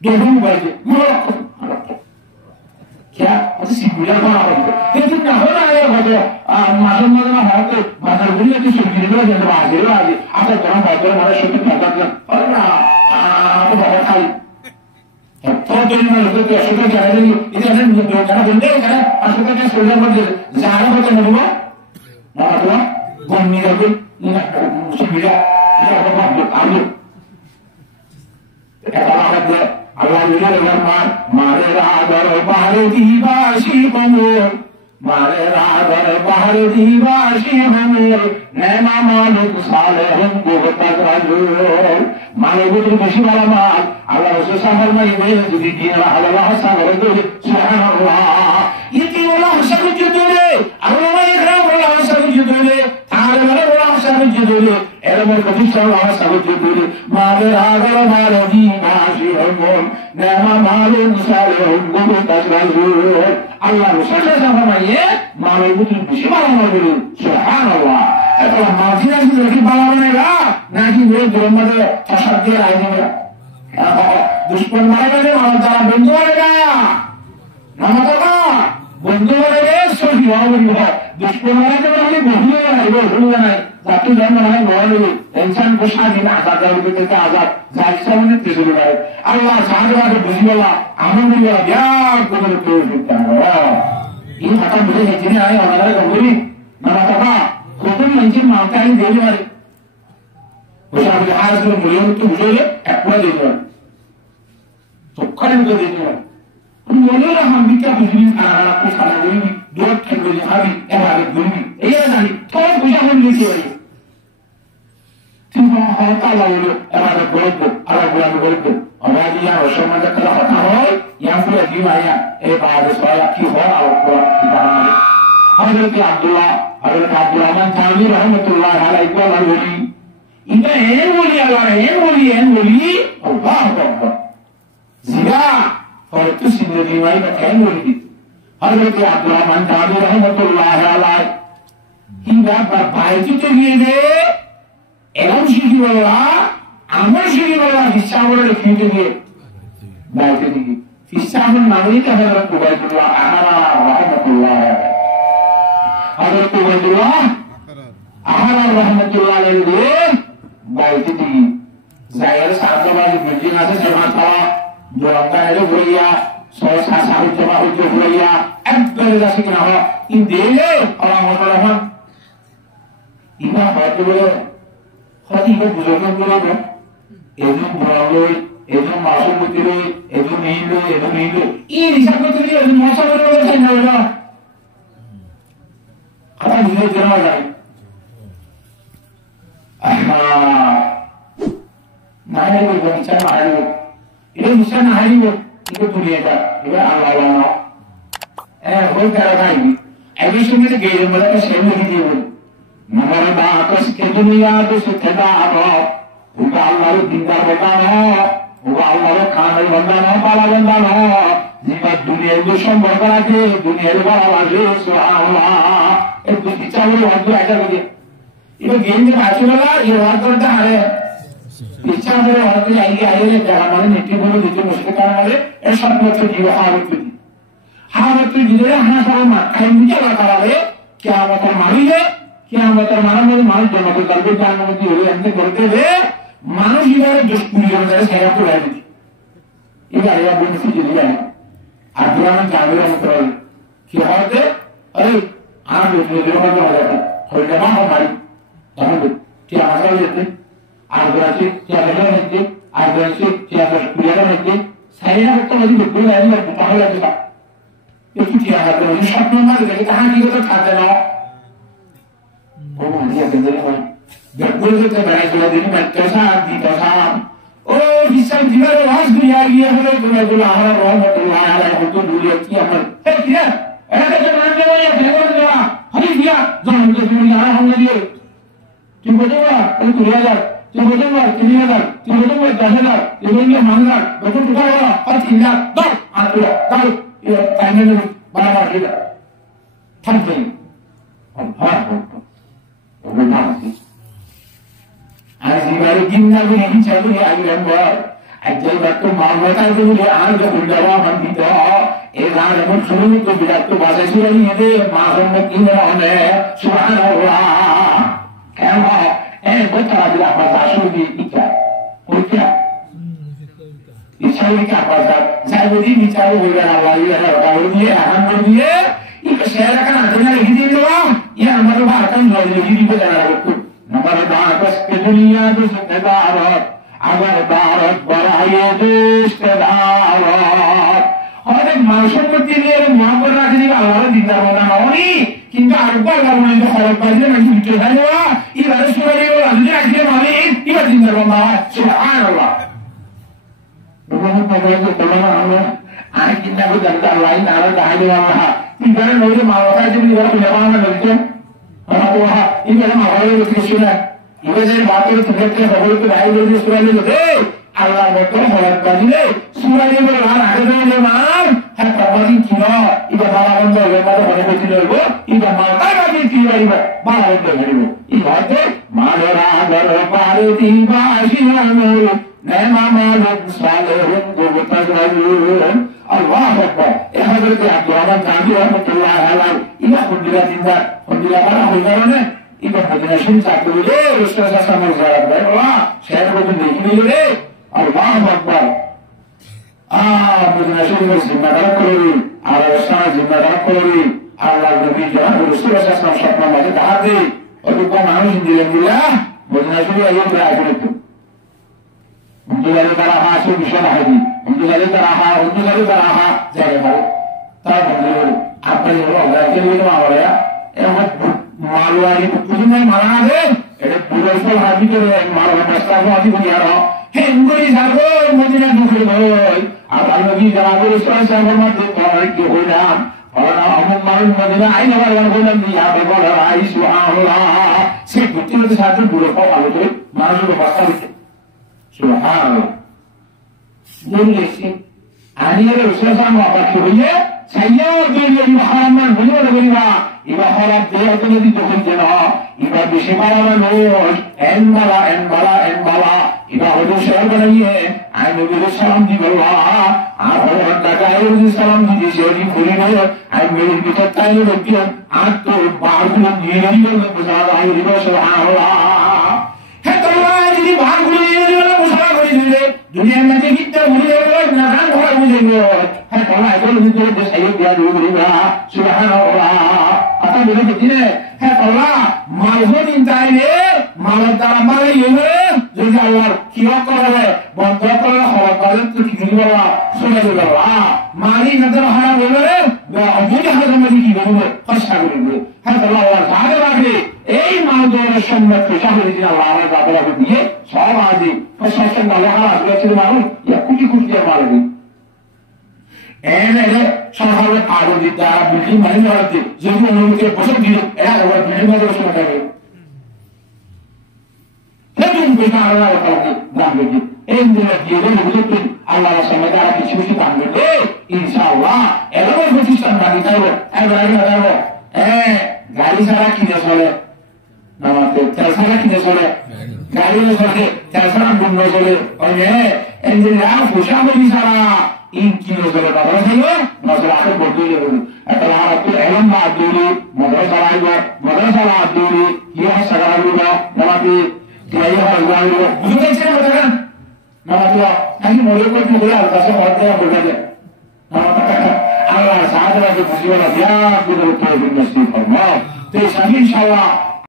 যখন পারবে क्या उसे सिकुड़ा बना होगा लेकिन ना हो रहा है वो मालूम ना हो तो मालूम नहीं है कि सिकुड़ा जब आगे आपका काम बहुत बड़ा शब्द करता है और ना तो बहुत खाली तो दिन में लोग तो शब्द क्या है इधर से जो करना बंदे करना असल में सोलर में ज़्यादा होता नहीं हुआ ना तो घूमने का भी ना सिकुड़ा ये आप बात आलू ऐसा आता है Allah firman mare ragar bahar divashi hamur mare ragar bahar divashi hamur nema manuk salehun gotak rajul manubudru beshi wala mal Allah rasul samar mai be jodi dina Allah sabar do subhanallah yiti Allah sabut judule Allah mai gram Allah sabut judule thare mare Allah sabut judule এরকম প্রতিষ্ঠান আমার সাহায্য করে মালের আগর মারদি মাসি হল নেমা মালুন সালে গুরু তাসরাজুল আল্লাহ রসুলের সাহাবায়ে মালের বুঝি বেশি বানানো বলি সুবহানাল্লাহ এত মাঝিরা কি দেখি বানাবে না নাকি ওই জন্মতে ফসাদ দিয়ে আইবে দুশ্মন মারবে মাল দ্বারা বন্ধু মারে না নামাতো না বন্ধু মারবে সহি হবে দুশ্মন মারবে মানে বন্ধু মারবে ভুল নাই Satu zaman lain boleh insan bersama azab dari kita azab zaksa ini terjadi. Allah sahaja ada berjiwa, aman juga dia kumpul kita. Ini akan boleh jadi ayat orang orang boleh. Mana tahu? Kumpul macam macam ini dia boleh. Bersama dengan hasil boleh itu boleh, apa dia? Tukar itu dia. Boleh lah kita begini anak-anak kita begini dua teknologi hari, hari begini. Iya nanti, kalau bisa boleh sih. Tiba harta lalu ada berikut, ada bulan berikut. Orang dia harus menjaga harta hal yang boleh dimana. Pada saya kihor Allah kita. Hazrat Abdullah man Thani rahmatullah alaihi wa sallam. Ini yang wali Allah Akbar. Zira kalau tu sendiri mai macam wali. Hazrat Abdullah man Thani rahmatullah alaihi. Hingga berbaik itu dia. এরকম শিখি বললা আমার শিখি বললা হিসাবের লিখিতে গিয়ে বাইতে দিকে হিসাবের নামেই তাহলে কুবাইদুল্লাহ আহারা রহমতুল্লাহ হযরত কুবাইদুল্লাহ আহারা রহমতুল্লাহ আলাইহি বাইতে দিকে জায়গার সাতবাড়ি বিল্ডিং আছে জামাত পাওয়া জোরাঙ্গা এলো ভরিয়া সহসা সাহিত্য বাহুজ্য ভরিয়া একবারে যাচ্ছে কিনা হয় ইন দিলে আল্লাহ রহমান ইমা হয়তো বলে Hati ibu bujurnya berapa? Itu beraloi, itu masuk betul, itu nilu. Ini siapa tu dia? Itu masuk betul macam mana? Kata dia jangan lagi. Naya ni bukan naya ni. Itu bukan naya ni. Itu dunia dah. Itu Allah. Boleh cara lagi. Abis itu kita gaya mereka sendiri dia. Namanya batas ke dunia tu sekedar bukan Allah tinggal benar, bukan Allah khanal benar, bala benar. Jika dunia itu semua berarti dunia itu bala lagi, subhanallah. Itu kita boleh waktu aja begini. Itu game ni macam mana? Ini waktu dah ada. Kita boleh waktu lagi ada ni dalam mana nanti boleh itu mesti kan ada. Esok macam jiwa harus tu. হাওয়াতের ভিতরে হানা সারা মা কাইম বিচার করাবে কিয়ামতের মারিলে কিয়ামতের মারার মানুষ জমাতে করবে জান্নাতি হয়ে এমনি করতে দে মানুষ ইবারে দুষ্কুরি করে সেরা করে দিবে এবার এরা বলছি যে দিবেন আর পুরানো জামির মতো কি হবে আরে আর দুনিয়া কথা হবে হইলে না হয় তখন কি আমাদের যেতে আর আছে কি আমাদের যেতে আর আছে কি আমাদের কুয়ারা যেতে সাইরা তো ওই দুপুরে আইলে তাহলে যাবে একটু কি আমাদের ওই স্বপ্ন মাঝে দেখে তাহা কি কথা থাকে না ও নিয়ে গেলে হয় দেখবো যে বেড়াই চলে দিন মাত্রা দিতা ও হিসাব দিবার ওয়াজ দুনিয়া গিয়ে হলো গুলো আমরা রহমতুল্লাহ আলাইহি হুজুর দুনিয়া কি আমার হে কি এটা তো নাম দেওয়া বেগর দেওয়া হরি দিয়া জান তো দুনিয়া আমরা দিয়ে তুই বলবা এই 2000 তুই বলবা 3000 তুই বলবা 10000 তুই বলবা মানলার বেগর তো দাও আর 3000 দাও আর দাও এই টাইমে বানাবার দিবা থামবে হ্যাঁ Azibari jinna beri bicara ayu lembar, ajal batu mawata beri anga berdawa bandito. Ezan pun suruh tu bidat tu bahasa surah ini deh, maham mungkin orang Subhanallah. Kalau betul ada bahasa surah di ikat, ikat. Bicara ikat bahasa, saya beri bicara dengan Allah ya, kalau dia, alhamdulillah. Ikat saya kan ada yang hidup doang, ya amaru bahkan lagi hidup berada tu. Number 10 के दुनिया के रिश्तेदार अगर भारत बढ़ाए रिश्तेदार और मानसम्मति लिए मोहब्बत रखने का अल्लाह जिंदा होना होनी किंतु अरबा करने जो खराब बातें नहीं बिल्कुल है ना ये बात सुनाने वाला अल्लाह रखने वाले ये बात जिंदा होना है सुभान अल्लाह लोगों को पता है कि तमाम हमें आज जिंदा को जनता अल्लाह ही नारा कहने वाला है इधर लोग मावता जो भी लोग लेवाना लगते हैं Wah, ini adalah awal dari sunnah. Ini saya baca itu terkait awal itu dari dari sunnah itu. Allah betul awal dari sunnah ini berlalu ada dalam zaman. Hatta bagi kira, ini malah benda yang mana pada betul itu. Ini malah bagi kira ini malah benda itu. Ini ada malah ada pada tiba siang. Nama malah salehun bertajul. Allah Akbar. Hadrat Abdurrahman Qadi rahmatullah alaihi. Ini pun dia tindak Alhamdulillah para ulama ini berhasil satu je Ustaz sama Ustaz Allah saya pun begini je Allah Akbar berhasil berzimmah kori ala Ustaz zimmah kori Allah Nabi jangan Ustaz sama siapa macam tadi untuk kau mahu alhamdulillah berhasil ayat berhasil itu untuk dari para hasil bisa lagi untuk dari teraha jadi hal tak boleh apa yang Allah kiri mahu ya Malwadi कुछ नहीं माना है ये पूरा सब हाथी के मालवा रास्ता को हाथी बनिया रहा है इंगुरी सागो मुझे ना दूसरे भाई आप अलग ही जवाब दे इसका सागर मत दे और के हो ना और हम मालूम मदीना आई ना वाला को ना नहीं यहाँ पे बोल रहा है सुभान अल्लाह से कुत्ते के साथ बुरे को आलो तो मालूम को बता दे सुभान अल्लाह ये लेकिन आने वाले उसका सामने वापस हुई saya beri Muhammad beliau beriwa iba harap dia tu nanti tuhan jana iba bismillah manoj enbala iba hudu salam banaiye ay nabi salam di bala aap orang kata salam di jisi puri nahi ay mere bitar tayo rakhiyan aap to bahar ko niye nahi bazar ay iba subhanallah hai Allah ji bahar ko niye wala musala kori dile duniya mein kitta bhule hoye na han bhar bhule hai Allah itu lebih dari saya dia dulu beriba subhanallah atau boleh begini hai Allah malu minta ini malu dalam malu ini jadi Allah kiok kalau bangga kalau orang kalau tu kiri bawah sudah bawah mari nanti orang boleh dah abuja harus mesti kiri bawah pasca beribu hai Allah Allah ada lagi malu dua semua kesah dari Allah ada lagi dia sama aja pasca Allah ada cerita malu ya kuci dia malu ini sahabat Abu Dita beli mana nanti jadi orang itu bosan dia orang beli mana bosan ada itu bukan Allah kalau dah begitu ini dia begitu Allah sama dia kecil tanggung insyaallah orang begitu sama kita ada gari sara kini soalnya nama tu terasa kini soalnya gari soalnya terasa bunga soalnya ini dia pusat beri sara in ki nozara madrasa yo nozara akhir bordule bolu atal haratul ilm ma aduli madrasa raiba madrasa la aduli ya sagaraluga namati jaya harwayo budu chena batakan namati ani mole ko ki bola alkasa horta bola Allah saadara ke musiba la ya kudu tawfiq nasib farma te inshallah